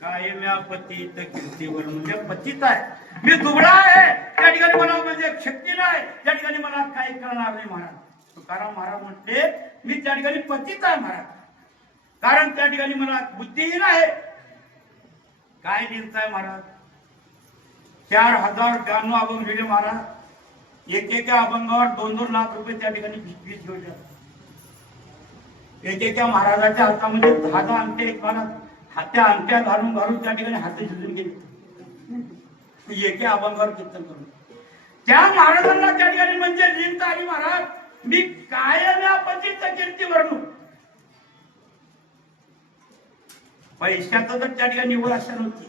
कायम या पतित कीर्तीवर म्हणजे पतित आहे मी दुबळा आहे त्या ठिकाणी मला म्हणजे शक्ती नाही त्या ठिकाणी मला काही करणार नाही महाराज तुकाराम महाराज म्हटले मी त्या ठिकाणी पतित आहे महाराज कारण त्या ठिकाणी मला बुद्धिहीन आहे काय लिहिताय महाराज 4000 गाणं अभंग लिहिले महाराज एकेका अभंगावर 2-2 लाख रुपये त्या ठिकाणी वीज योजना एकेका महाराजाच्या हातामध्ये 10 अंगठे एक महाराज हात्या अंगठ्या घालून घालून त्या ठिकाणी हात शिजून गेले एके अभंगावर कीर्तन करून त्या महाराजांना त्या ठिकाणी म्हणजे लिहिता आली महाराज मी कायम या पतित कीर्तीवरून पैशाचं तर त्या ठिकाणी निवड अशा नव्हती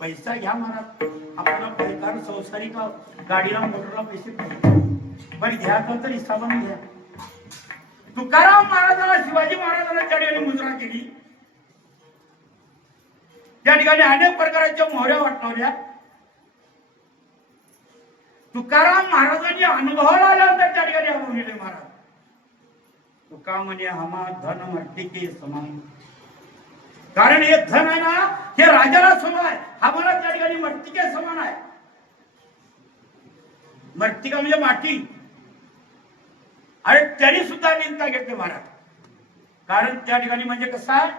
पैसा घ्या महाराज आपल्याला पैकार संसारिक गाडीला मोटरला पैसे पण घ्यायचा तर हिसाबाने घ्या तुकाराम महाराजांना शिवाजी महाराजांना त्या ठिकाणी मुजरा केली त्या ठिकाणी अनेक प्रकारच्या मोहऱ्या वाटवल्या तुकाराम महाराजांनी अनुभवाला आल्यानंतर त्या ठिकाणी अनुभवले महाराज तुका म्हणे हमा धन मर्तिके समान कारण हे धन आहे ना हे राजाला समान आहे आम्हाला त्या ठिकाणी मर्तिके समान आहे मर्तिका म्हणजे माती अरे तरी सुद्धा निंदा घेतली महाराज कारण त्या ठिकाणी म्हणजे कसं आहे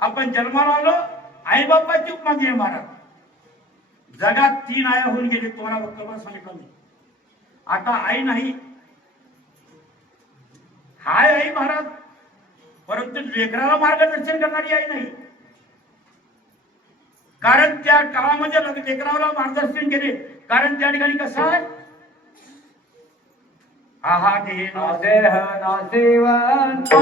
आपण जन्माला आलो आई बापाची उपमा दिली महाराज जगात 3 आया होऊन गेले तुम्हाला वक्तव्य सांगितलं नाही आता आई नाही हाय आई महाराज परंतु लेकराला मार्गदर्शन करणारी आई नाही कारण त्या काळामध्ये लेकराला मार्गदर्शन केले कारण त्या ठिकाणी कसं आहे आहा देह नाशिवंत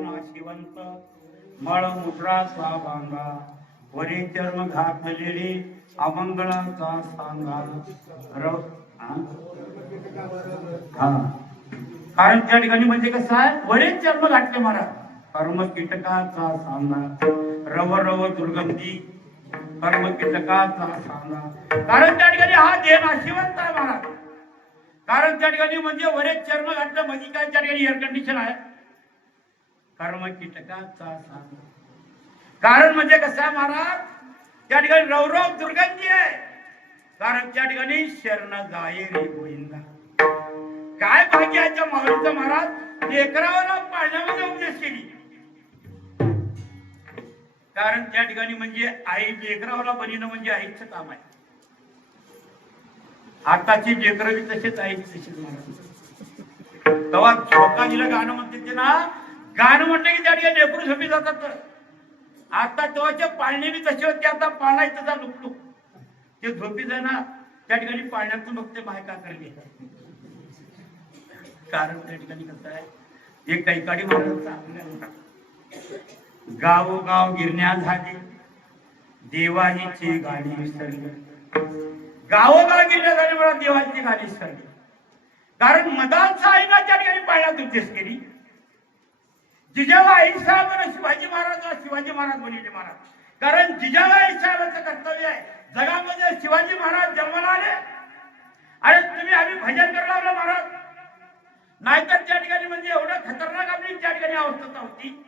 नाशिवंत मळमुद्रा स्वाभांगा वरी चर्म घातलेली अमंगळाचा सांगा कारण त्या ठिकाणी म्हणजे कसं आहे वरीच जन्म घातले महाराज कर्म कीटकाचा सांगा रव रव दुर्गंधी कर्म कीटकाचा सांगा कारण त्या ठिकाणी हा देह नाशिवंत आहे महाराज कारण त्या ठिकाणी म्हणजे वरीच चर्म घातलं म्हणजे काय त्या ठिकाणी एअर कंडिशन आहे कर्म कीटकाचा सांगा कारण म्हणजे कसं आहे महाराज त्या ठिकाणी रवरव दुर्गंधी आहे कारण त्या ठिकाणी शरण जाये रे गोविंदा काय भाग्याच्या माऊलीचा महाराज लेकराला पाळण्यामध्ये उपदेश केली कारण त्या ठिकाणी म्हणजे आई लेकराला बनवणं म्हणजे आईचं काम आहे आताची लेकरं बी तसेच आईची तशीच महाराज तेव्हा झोका दिलं गाणं म्हणते ते ना गाणं म्हटलं की त्या ठिकाणी लेकरू झोपी जातात आता तेव्हाचे पाळणे बी तसे होते आता पाळणा इथं लुकलुक ते झोपी जाणार त्या ठिकाणी पाळण्यातून बघते माय का करली कारण त्या ठिकाणी कसं आहे हे कैकाडी महाराजांचा आपल्याला गावोगाव गिरण्या झाली देवाजीची गाणी विसरली गावोगाव गिरण्या झाली मला देवाजीची गाणी विसरली कारण मदांचा आईना त्या ठिकाणी पाळण्यात उपदेश केली जिजाबाई साहेबांना शिवाजी महाराज बनले महाराज कारण जिजाबाई साहेबांचं कर्तव्य आहे जगामध्ये शिवाजी महाराज जन्माला आले अरे तुम्ही आम्ही भजन करायला लागलो महाराज नाहीतर त्या ठिकाणी म्हणजे एवढं खतरनाक आपली त्या ठिकाणी अवस्था होती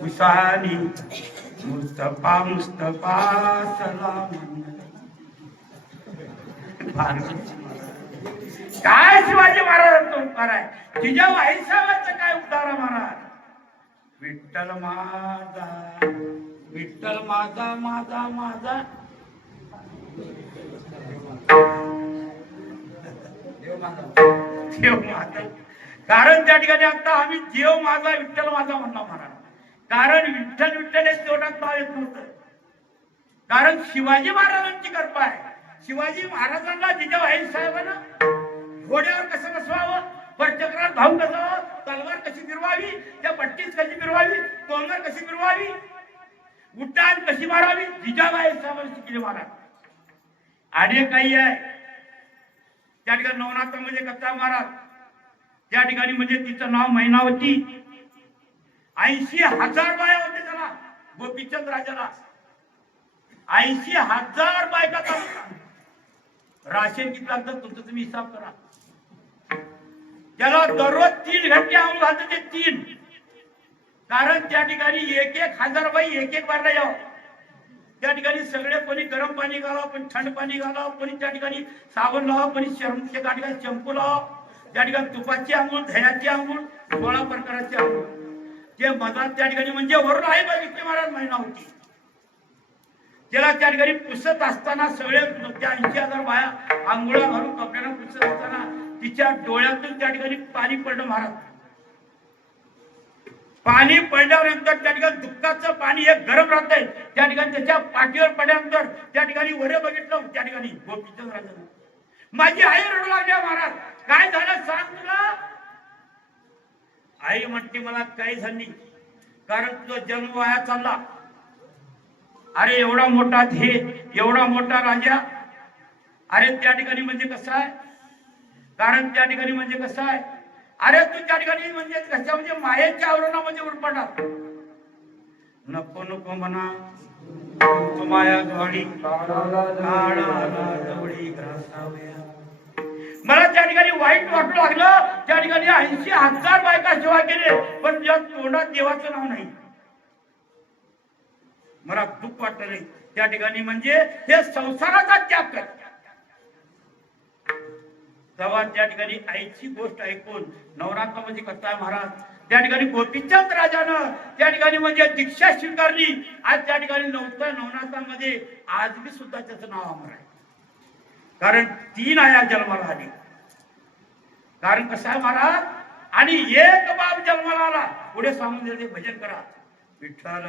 हुसानी मुस्तफा सलाम काय शिवाजी महाराजांचा उपकार आहे जिजाबाई साहेबांचा काय उपकार आहे महाराज विठ्ठल माझा माझा माझा देव माझा कारण त्या ठिकाणी आता आम्ही देव माझा विठ्ठल माझा म्हणला महाराज कारण विठ्ठल विठ्ठल हे तेवढाच नाव येत नव्हतं कारण शिवाजी महाराजांची कृपा आहे शिवाजी महाराजांना जिजाबाई साहेबांना घोड्यावर कसं बसवावं परचक्रात धावून बसावं तलवार कशी फिरवावी त्या पट्टीस कशी फिरवावी तोंगर कशी फिरवावी उड्डाण कशी मारावी जिजाबाई साहेबांनी शिकले महाराज आणि काही आहे त्या ठिकाणी नवनाथामध्ये कथा महाराज त्या ठिकाणी म्हणजे तिचं नाव मैनावती 80,000 बाया होते त्याला गोपीचंद राजाला 80,000 बायका राशन किती लागतं तुमचं तुम्ही हिसाब करा त्याला दररोज 3 घंटे आंघोळ घालते ते 3 कारण त्या ठिकाणी 1,000 बाई एक बारला यावं त्या ठिकाणी सगळे कोणी गरम पाणी घालावं कोणी थंड पाणी घालावं कोणी त्या ठिकाणी साबण लावावं कोणी त्या ठिकाणी शॅम्पू लावावं त्या ठिकाणी तुपाची आंघोळ दह्याची आंघोळ 16 प्रकाराची आंघोळ ते मधात त्या ठिकाणी म्हणजे वरून आहे बघितले महाराज महिना होती त्याला त्या ठिकाणी पुसत असताना सगळे त्या 80,000 बाया आंघोळा घालून कपड्याला पुसत असताना तिच्या डोळ्यातून त्या ठिकाणी पाणी पडलं महाराज पाणी पडल्यानंतर त्या ठिकाणी दुःखाचं पाणी एक गरम राहतंय त्या ठिकाणी त्याच्या पाठीवर पडल्यानंतर त्या ठिकाणी वरे बघितलं त्या ठिकाणी गोपीचंद राजानं माझी आई रडू लागली महाराज काय झालं सांग तुला आई म्हणते मला काही झाली कारण तुझा जन्म वाया चालला अरे एवढा मोठा ध्येय एवढा मोठा राजा अरे त्या ठिकाणी म्हणजे कसं आहे कारण त्या ठिकाणी म्हणजे कसं आहे अरे तू त्या ठिकाणी म्हणजे कशा म्हणजे मायेच्या आवरणामध्ये उरपडणार नको नको म्हणा माया ज्वाळी मला त्या ठिकाणी वाईट वाटू लागलं त्या ठिकाणी 80,000 बायका सेवा केले पण त्या तोंडात देवाचं नाव नाही मला दुःख वाटलं नाही त्या ठिकाणी म्हणजे हे संसाराचा त्याग कर तेव्हा त्या ठिकाणी आईची गोष्ट ऐकून नवरात्रामध्ये कथा महाराज त्या ठिकाणी गोपीचंद राजानं त्या ठिकाणी म्हणजे दीक्षा स्वीकारली आज त्या ठिकाणी नवनाथामध्ये आज बी सुद्धा त्याचं नाव अमर आहे कारण 3 आया जन्माला आली कारण कसं आहे महाराज आणि एक बाप जन्माला आला पुढे सांगून देते भजन करा विठ्ठल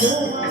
Govinda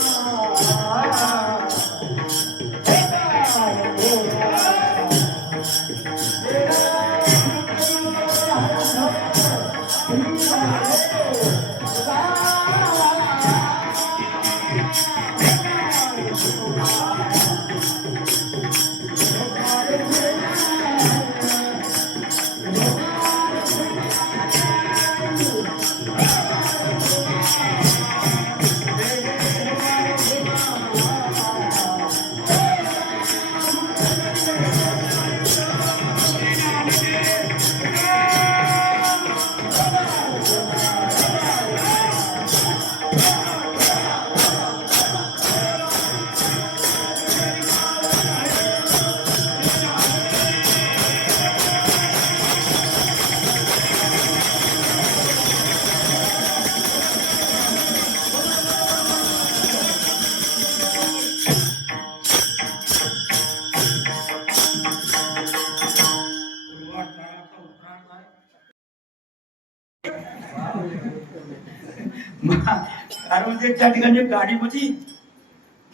कारण म्हणजे त्या ठिकाणी गाडीमध्ये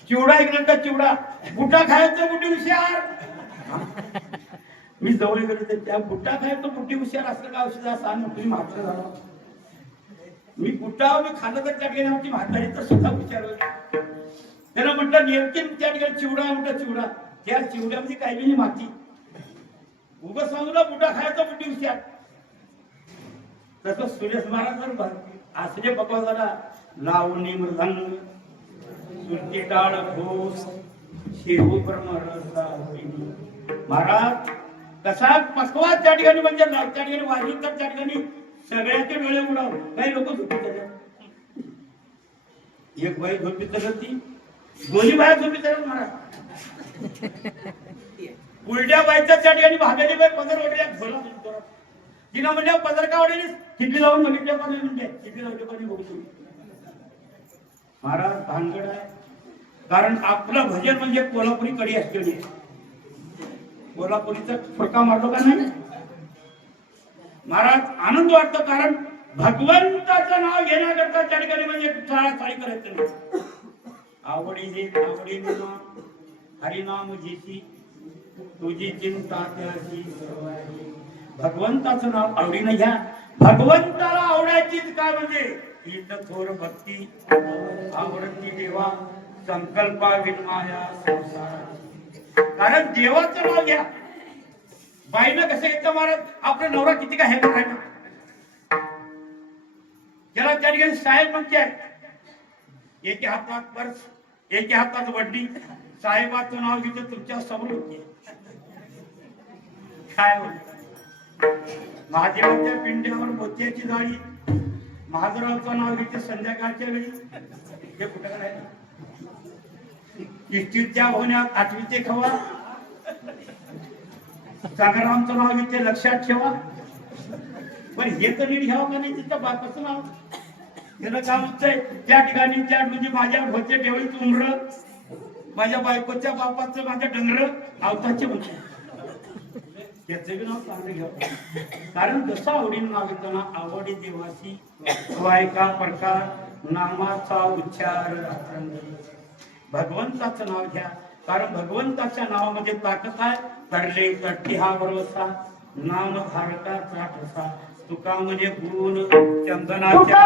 चिवडा ऐकलं का चिवडा बुटा खायचं बुटी हुशार. मी जवळ गेलो तर त्या बुटा खायचं बुटी हुशार असं का औषध असं आणि तुम्ही म्हातारा झाला. मी बुटा मी खाल्लं तर त्या ठिकाणी आमची म्हातारी तर सुद्धा हुशार होती. त्याला म्हटलं नेमके त्या ठिकाणी चिवडा म्हटलं चिवडा त्या चिवड्यामध्ये काही नाही माती उगं सांगूला बुटा खायचा बुटी हुशार. तसं सुरेश महाराज जर असले बाबा जरा लावणी मृदंग सुरती टाळ घोष शेऊ महाराज कसा पकवा त्या ठिकाणी म्हणजे त्या ठिकाणी वाजून तर त्या ठिकाणी सगळ्याचे डोळे उडाव. काही लोक झोपी त्याच्यात एक बाई झोपी तर ती दोन्ही बाया झोपी तर महाराज उलट्या बाईच्या त्या ठिकाणी भागाची बाई पदर ओढल्या झोला तिला म्हणजे पदर का ओढली चिठ्ठी लावून बघितल्या पाहिजे म्हणजे चिठ्ठी लावली पाहिजे बघतो महाराज भानगड आहे. कारण आपलं भजन म्हणजे कोल्हापुरी कडी असलेली कोल्हापुरीचा फटका मारलो का नाही महाराज आनंद वाटतो. कारण भगवंताचं नाव घेण्याकरता त्या ठिकाणी म्हणजे चाळी करायचं नाही. आवडी हरिनाम जेसी तुझी चिंता त्याची भगवंताचं नाव आवडीनं घ्या. भगवंताला आवडायचीच काय म्हणजे इथं थोर भक्ती आवडती देवा संकल्पा विनमाया संसार. कारण देवाचं नाव घ्या. बाईनं कसं येतं महाराज आपला नवरा किती काय हे करायचं त्याला त्या ठिकाणी साहेब म्हणते एके हातात पर्स एके हातात वड्डी साहेबाचं नाव घेतो तुमच्या समोर होते काय म्हणतात. महादेवाच्या पिंड्यावर मोत्याची जाळी महादेवरावचं नाव घेते संध्याकाळच्या वेळी हे कुठं करायचं. इष्टीच्या होण्यात आठवीचे खवा संग्रामचं नाव घेते लक्षात ठेवा. पण हे तर नीट घ्यावं का नाही तिच्या बापाचं नाव त्याला काय म्हणतंय त्या ठिकाणी त्या म्हणजे माझ्या भोचे ठेवळीच उमर माझ्या बायकोच्या बापाचं माझ्या डंगर आवताचे म्हणते त्याचं बी नाव चांगलं घ्यावं. कारण जसं आवडीनं नाव घेतो ना आवडी देवाची वायका प्रकार नामाचा उच्चार भगवंताचं नाव घ्या. कारण भगवंताच्या नावामध्ये ताकद आहे. तरले तट्टी हा भरोसा नाम धारकाचा ठसा तुका म्हणजे गुण चंदनाच्या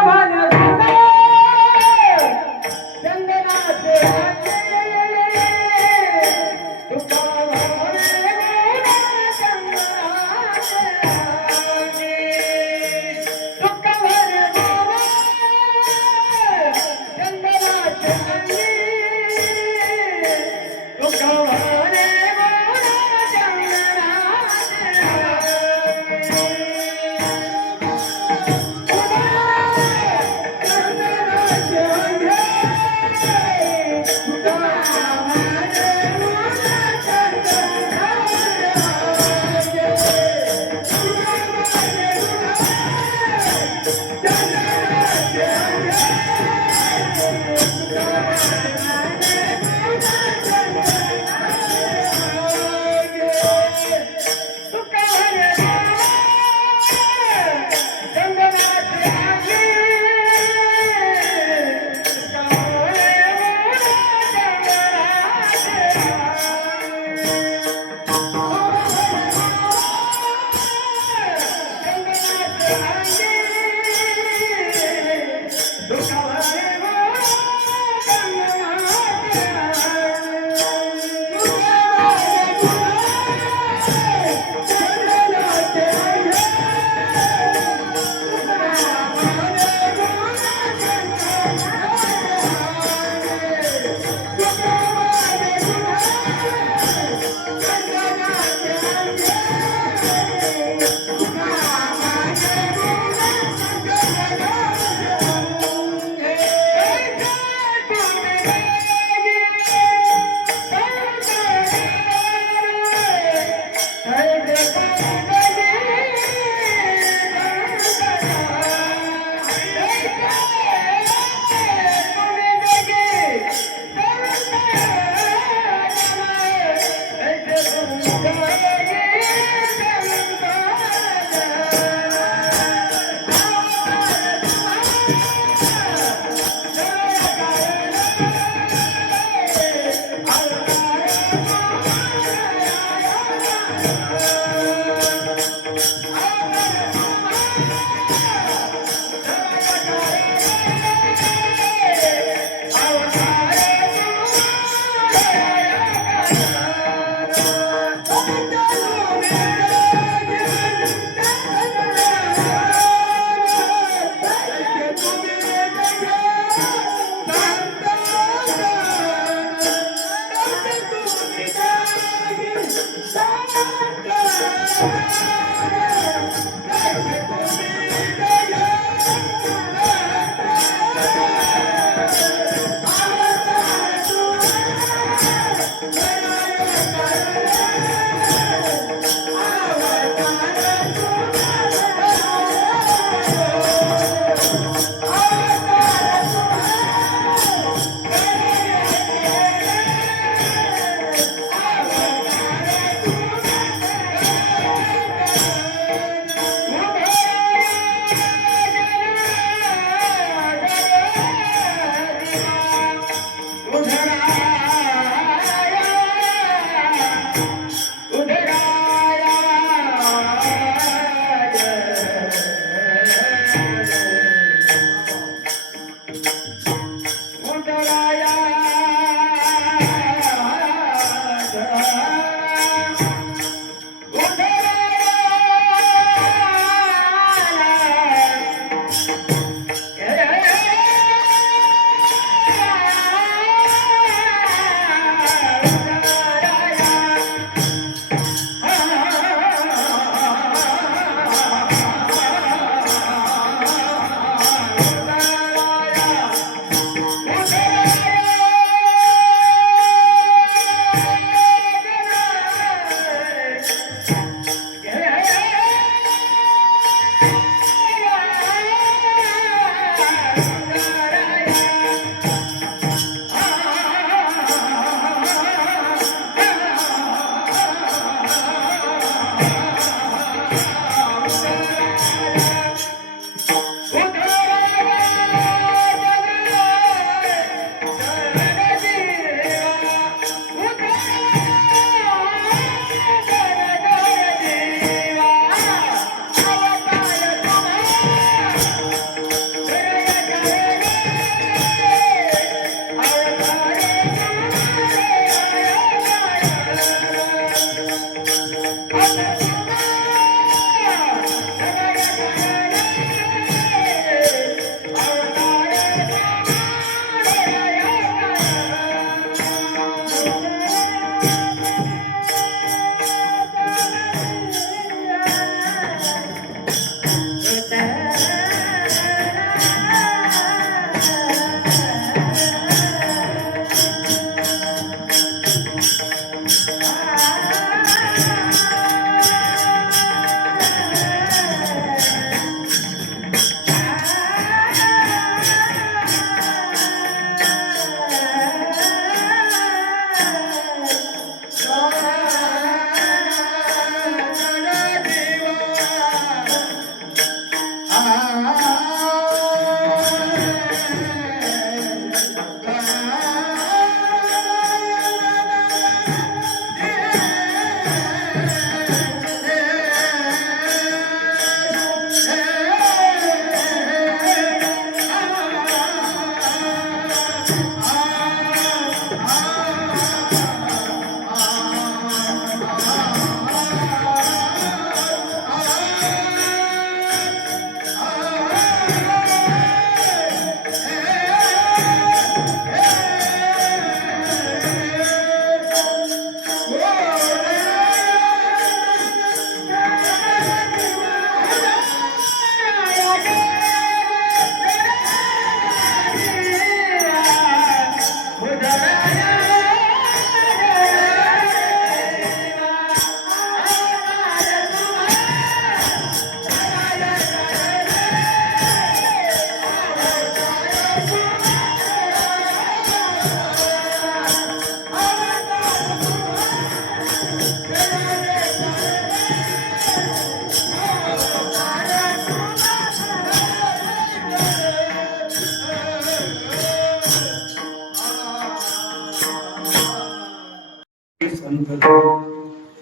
संत झाले.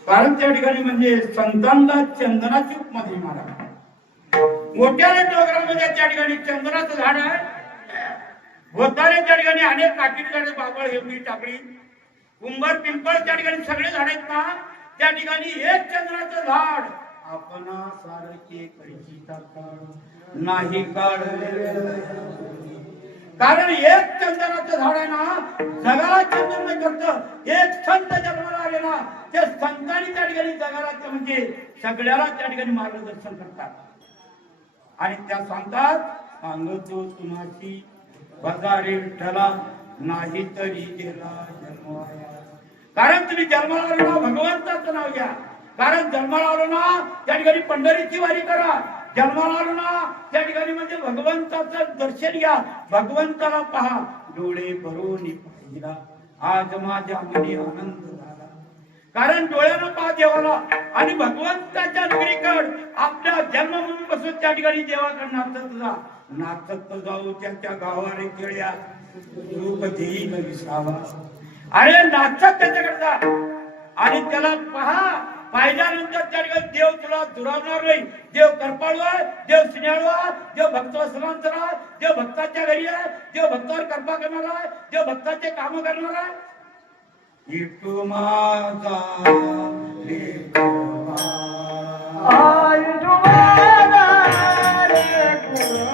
कारण त्या ठिकाणी म्हणजे संतांना चंदनाची उपमा दिली महाराज. मोठ्या डोंगरामध्ये त्या ठिकाणी चंदनाचं झाड आहे. भोतारे त्या ठिकाणी अनेक काटेरी झाडे, बाबळ, हेमडी, टाकळी, कुंभार, पिंपळ त्या ठिकाणी सगळे झाड आहेत ना. त्या ठिकाणी एक चंदनाचं झाड आपणा सारखे परिचिता काळ नाही काढले. कारण एक चंदनाचं झाड आहे ना, जगाला चंदन करतं. एक संत जन्माला आले ना, त्या संतांनी त्या ठिकाणी जगाला म्हणजे सगळ्याला त्या ठिकाणी मार्गदर्शन करतात. आणि त्या सांगतात, सांगतो तुम्हाशी बजारे विठ्ठला नाही तरी गेला जन्माया. कारण तुम्ही जन्माला आलो ना, भगवंताचं नाव घ्या. कारण जन्माला आलो ना, त्या ठिकाणी पंढरीची वारी करा. जन्माला आलो ना, त्या ठिकाणी म्हणजे भगवंताचं दर्शन घ्या. भगवंताला पहा, डोळे भरून पाहिला. आज माझ्या मनी आनंद झाला. कारण डोळ्यानं पहा देवाला आणि भगवंताच्या नगरीकड आपल्या जन्मभूमी पासून त्या ठिकाणी देवाकडे नाचत जा. नाचत जाऊ त्याच्या गावाने केळ्या रूप देईल विसावा. अरे नाचत त्याच्याकडे जा आणि त्याला पहा. पाहिल्यानंतर त्या ठिकाणी देव तुला दुरावणार नाही. देव कृपाळू आहे, देव स्नेहाळू आहे, देव भक्तवत्सलांचा आहे, देव भक्ताच्या घरी आहे, देव भक्तावर कृपा करणार आहे, देव भक्ताचे काम करणार आहे. इटू माझा लेकरा, इटू माझा लेकरा.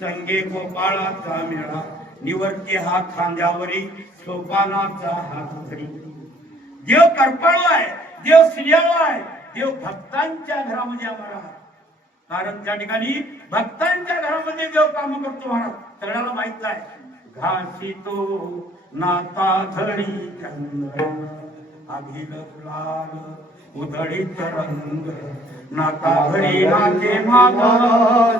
संगे गोपाळाचा मेळा निवर्ती हा खांद्यावरी सोपानाचा हात धरी. देव कृपाळू आहे, देव स्नेहाळू आहे, देव भक्तांच्या घरामध्ये आम्हाला. कारण त्या ठिकाणी भक्तांच्या घरामध्ये देव काम करतो महाराज. सगळ्याला माहित आहे. घासी तो नाता धडी चंद्र अभिल लाल उधळीत रंग नाता धरी नाचे माधव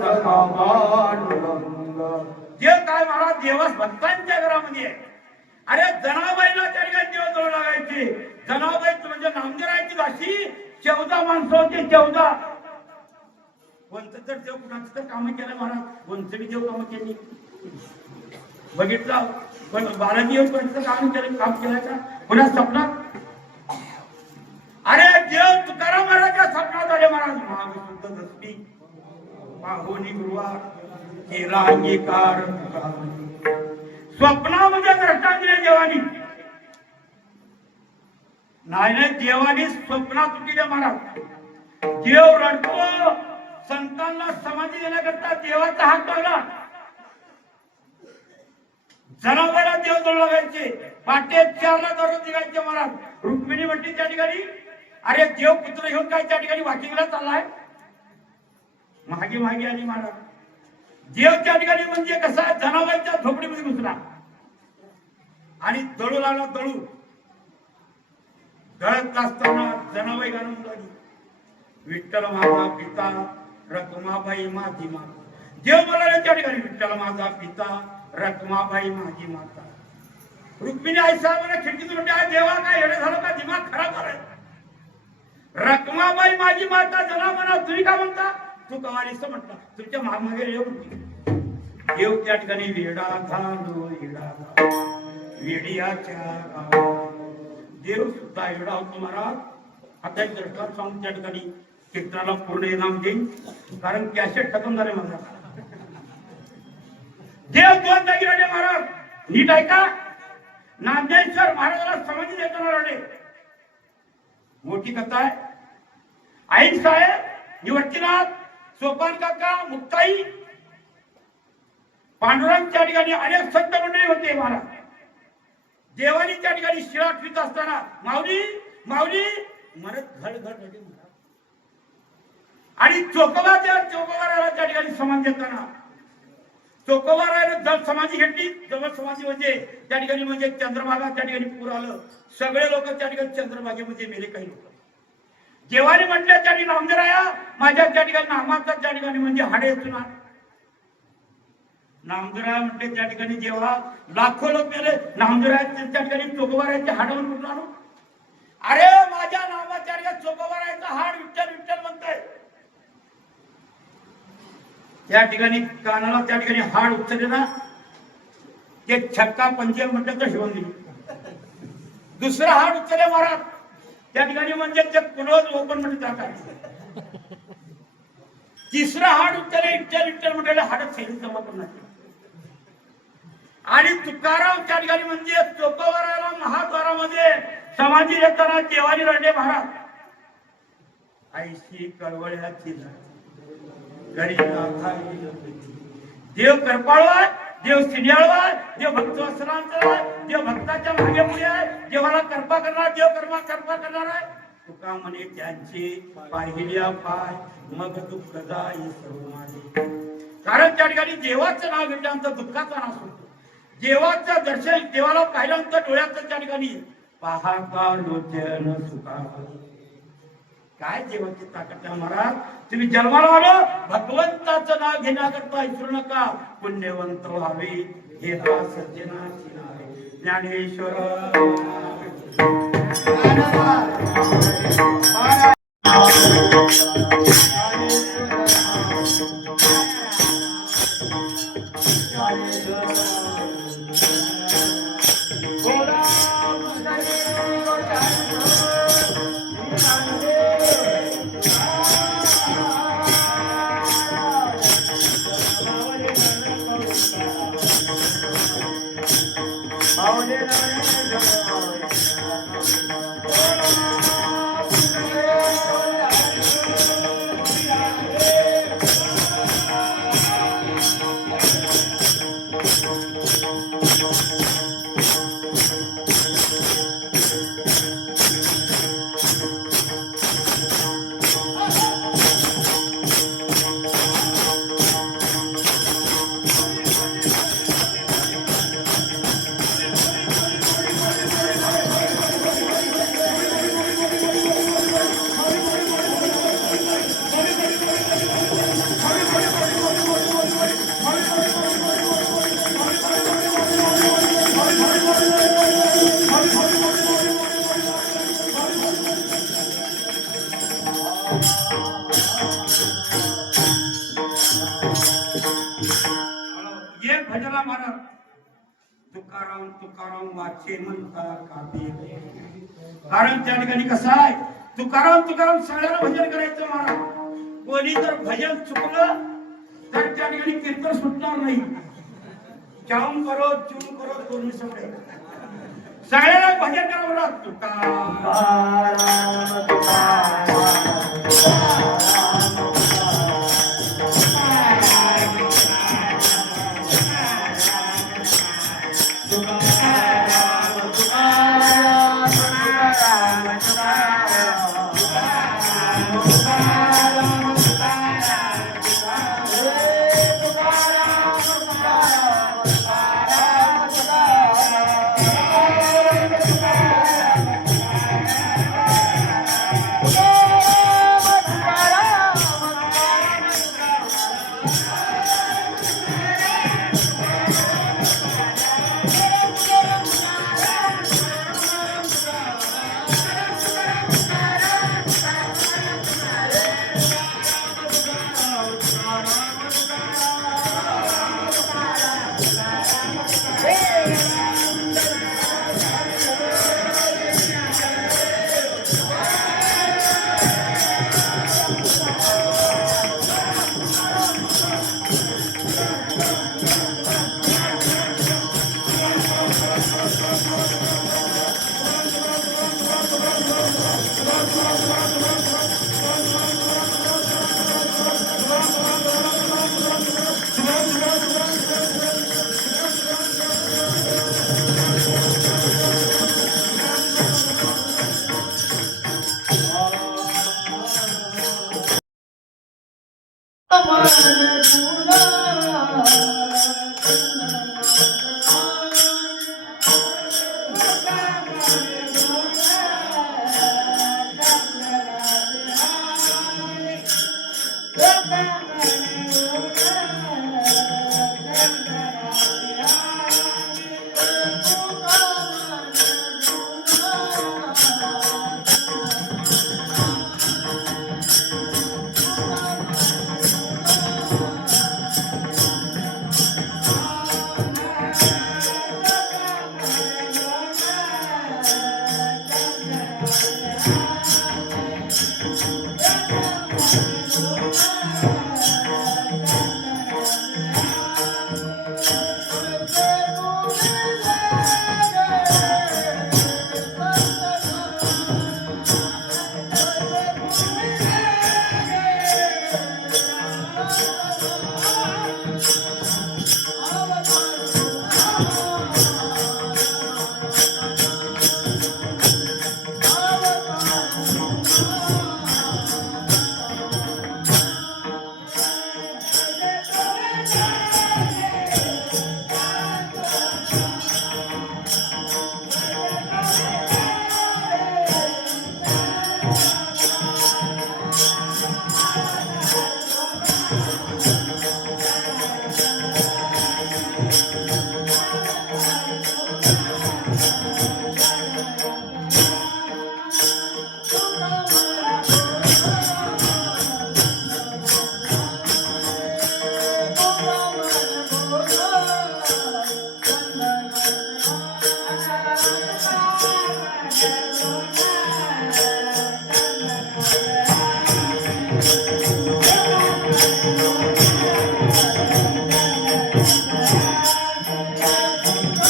देव काय महाराज देवास भक्तांच्या घरामध्ये आहे. अरे जनाबाईला त्या ठिकाणी देव जवळ लागायचे. जनाबाई म्हणजे नामदेवाची दासी 14 माणसं होते. 14 कोणतं तर देव कुणाचं तर काम केलं महाराज. कोणतं देव काम केली बघितलं. पण बालाजी येऊन कोणतं काम केलं का कोणा स्वप्नात. अरे देव तुकाराम महाराजच्या स्वप्नात आले महाराज. महाविष्णू दसमी पाहुणी गुरुवार केला अंगीकार. स्वप्नामध्ये दर्शन दिले देवानी. नाही देवानी स्वप्नात दिले महाराज. देव रडतो. संतांना समाधी देण्याकरता देवाचा हात लावला. जनावराला देव जवळ लागायचे. पाटे 4ला दररोज निघायचे महाराज. रुक्मिणी म्हणते त्या ठिकाणी अरे देव पुत्र घेऊन काय त्या ठिकाणी वाकिंगला चाललाय. मागे मागे आली महाराज. देव त्या ठिकाणी म्हणजे कसा जनावरांच्या झोपडीमध्ये घुसला आणि दळू लागला. दळू दळत असताना जनाबाई गाणं लागली. विठ्ठल माझा पिता रखमाबाई माझी माता. देव म्हणाले त्या ठिकाणी विठ्ठल माझा पिता रखमाबाई माझी माता. रुक्मिणी आई साहेबांना खिडकीतून म्हणते, "अरे देवा, काय येणं झालं का? दिमाग खराब झालाय." रखमाबाई माझी माता जना म्हणा, तुम्ही का म्हणता? तू कमालीस म्हटला, तुमच्या मागमागे येऊ म्हणते. देव त्या ठिकाणी वेडा झालो, वेडा वेडियाच्या गावात. देव सुद्धा वेडा होतो महाराज. आता एक दृष्टांत सांगून त्या ठिकाणी कीर्तनाला पूर्ण इनाम देईन, कारण कॅसेट खतम झाले माझा. देव दोन जागी रडे महाराज, नीट ऐका. नांदेश्वर महाराजाला समाधी देताना रडे. मोठी कथा आहे. आई साहेब, निवृत्तीनाथ, सोपान काका, मुक्ताई, पांडुरंग त्या ठिकाणी अनेक संत मंडळी होते महाराज. देवानी त्या ठिकाणी शिळा ठेवीत असताना माऊली माऊली म्हणत घड घड रडे महाराज. आणि चोकोबाराला त्या ठिकाणी समाधी देताना चोकोबाराला जल समाधी घेतली. जवळ समाधी म्हणजे त्या ठिकाणी म्हणजे चंद्रभागा त्या ठिकाणी पूर आलं. सगळे लोक त्या ठिकाणी चंद्रभागेमध्ये मेले. काही लोक देवाने म्हटले त्या ठिकाणी नामदेवराया, माझ्या त्या ठिकाणी नामाचा त्या ठिकाणी म्हणजे हाडे येतो. नामदेवराया म्हटले त्या ठिकाणी जेव्हा लाखो लोक मेले, नामदेवराया त्या ठिकाणी चोकोबारायचे हाडावून कुठून आणू? अरे माझ्या नामाच्या ठिकाणी चोकोबारायचा हाड विठ्ठल विठ्ठल म्हणताय. त्या ठिकाणी कानाला त्या ठिकाणी हाड उचलले ना, ते छक्का पंजे म्हटलं तर शिवून दिली. दुसरं हाड उचलले महाराज त्या ठिकाणी म्हणजे ते क्लोज ओपन मध्ये टाकायचं. तिसरं हाड उचलले विठ्ठल विठ्ठल म्हटलेलं हाड फेरी जमा करणार. आणि तुकाराम त्या ठिकाणी म्हणजे चोकोबाराला महाद्वारामध्ये समाधी देताना देवानी रडले महाराज. आईशी कळवळ्याची देव कृपाळू, देव सिडियाळू, देव भक्तवत्सलांचा, देव भक्ताच्या मागे पुढे आहे. देवाला कृपा करणार, देव कृपा करणार आहे. तुका म्हणे त्यांचे पाहिल्या पाय मग दुःख जाई सर्व माझे. कारण त्या ठिकाणी देवाचं नाव घेतल्यानंतर दुःखाचा नाश होतो. देवाचं दर्शन देवाला पाहिल्यानंतर डोळ्याचं त्या ठिकाणी पाहता लोचन सुखा. काय देवाची ताकद आहे महाराज. तुम्ही जन्माला आलो, भगवंताचं नाव घेण्याकरता विसरू नका. पुण्यवंत व्हावे हे हा सज्जनाची नावे. ज्ञानेश्वर भजला महाराज. तुकाराम तुकाराम वाचे म्हणता कापी. कारण त्या ठिकाणी कसं आहे, तुकाराम तुकाराम सगळ्यांना भजन करायचं महाराज. कोणी जर भजन चुकलं तर त्या ठिकाणी कीर्तन सुटणार नाही. चाऊन करो चून करो दोन्ही सगळ्यांना भजन करा महाराज. Tukaram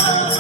Thank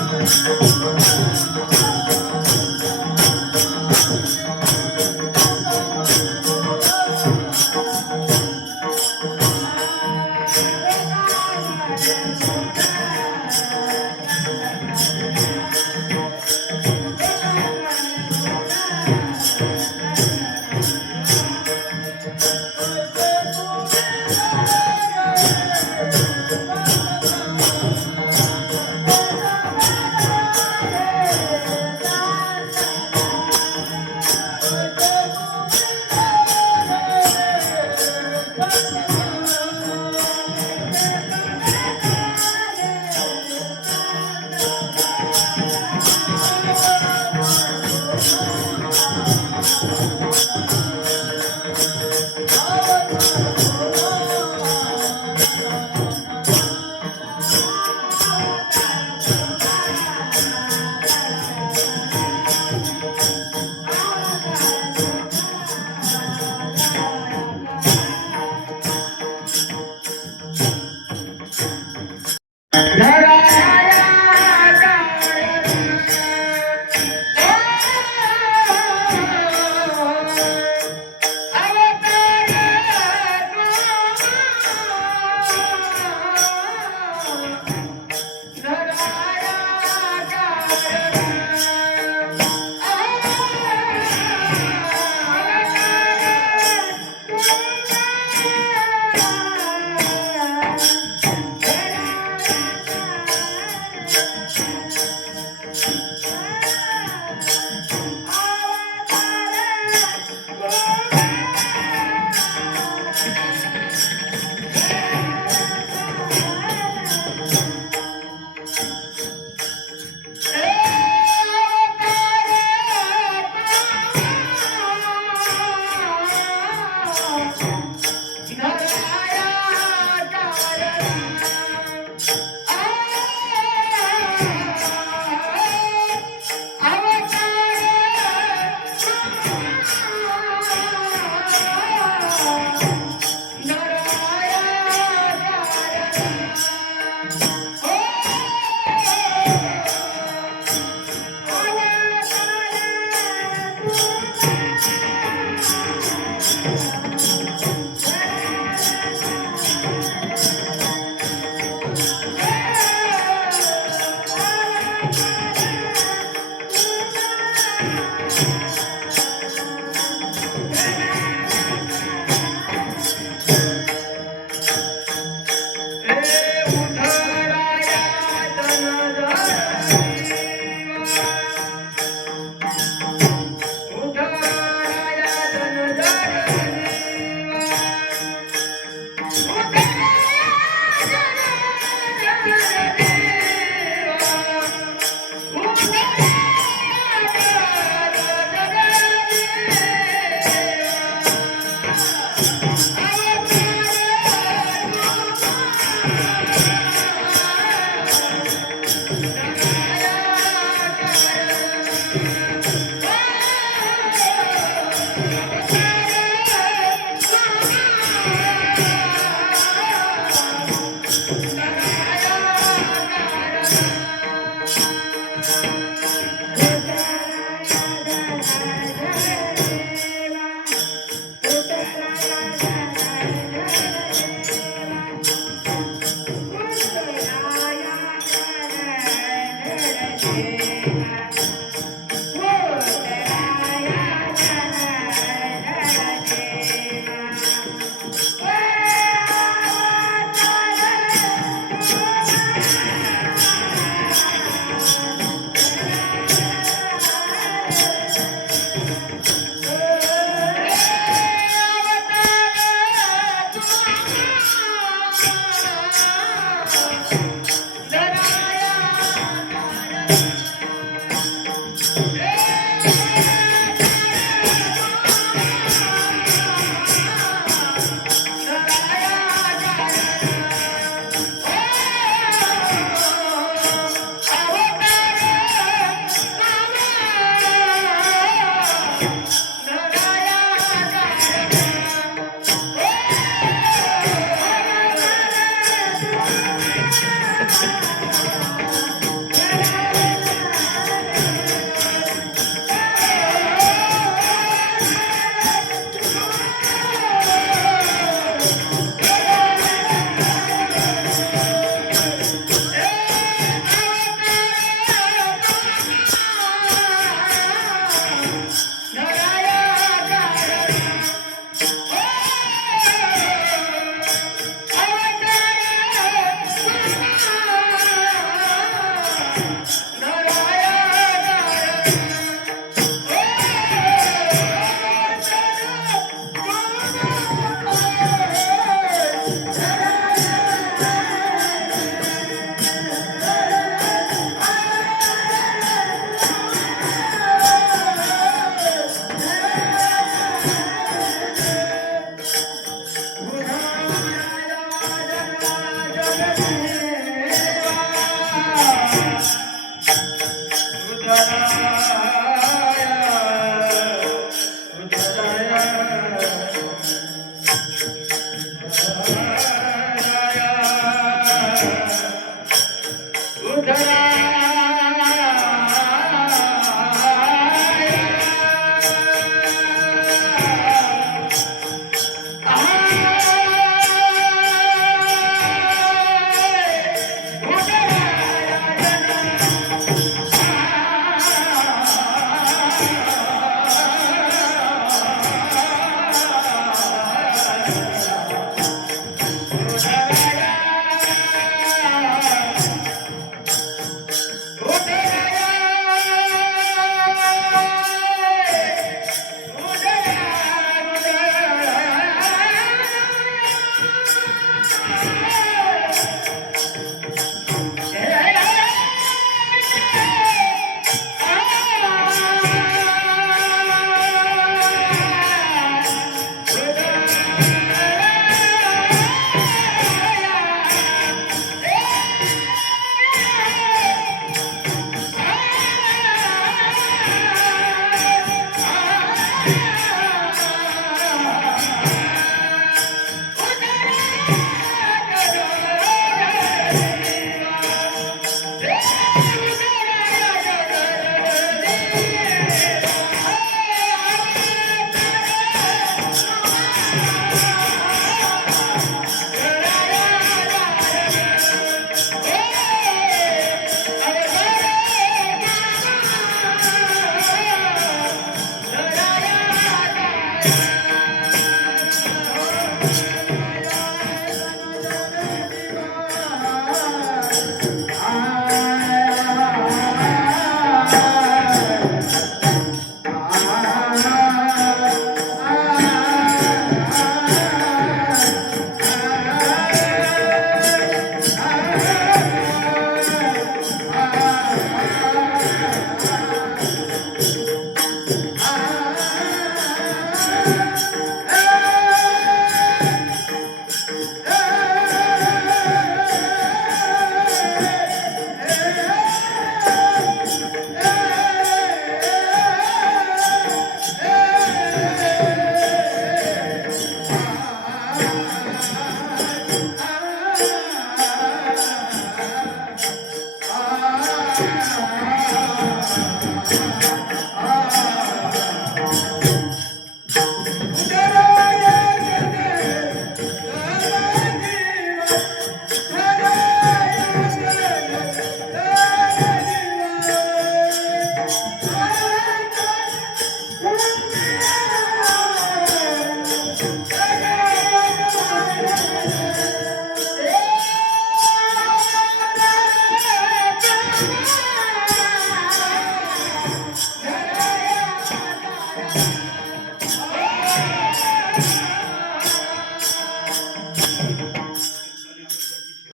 you.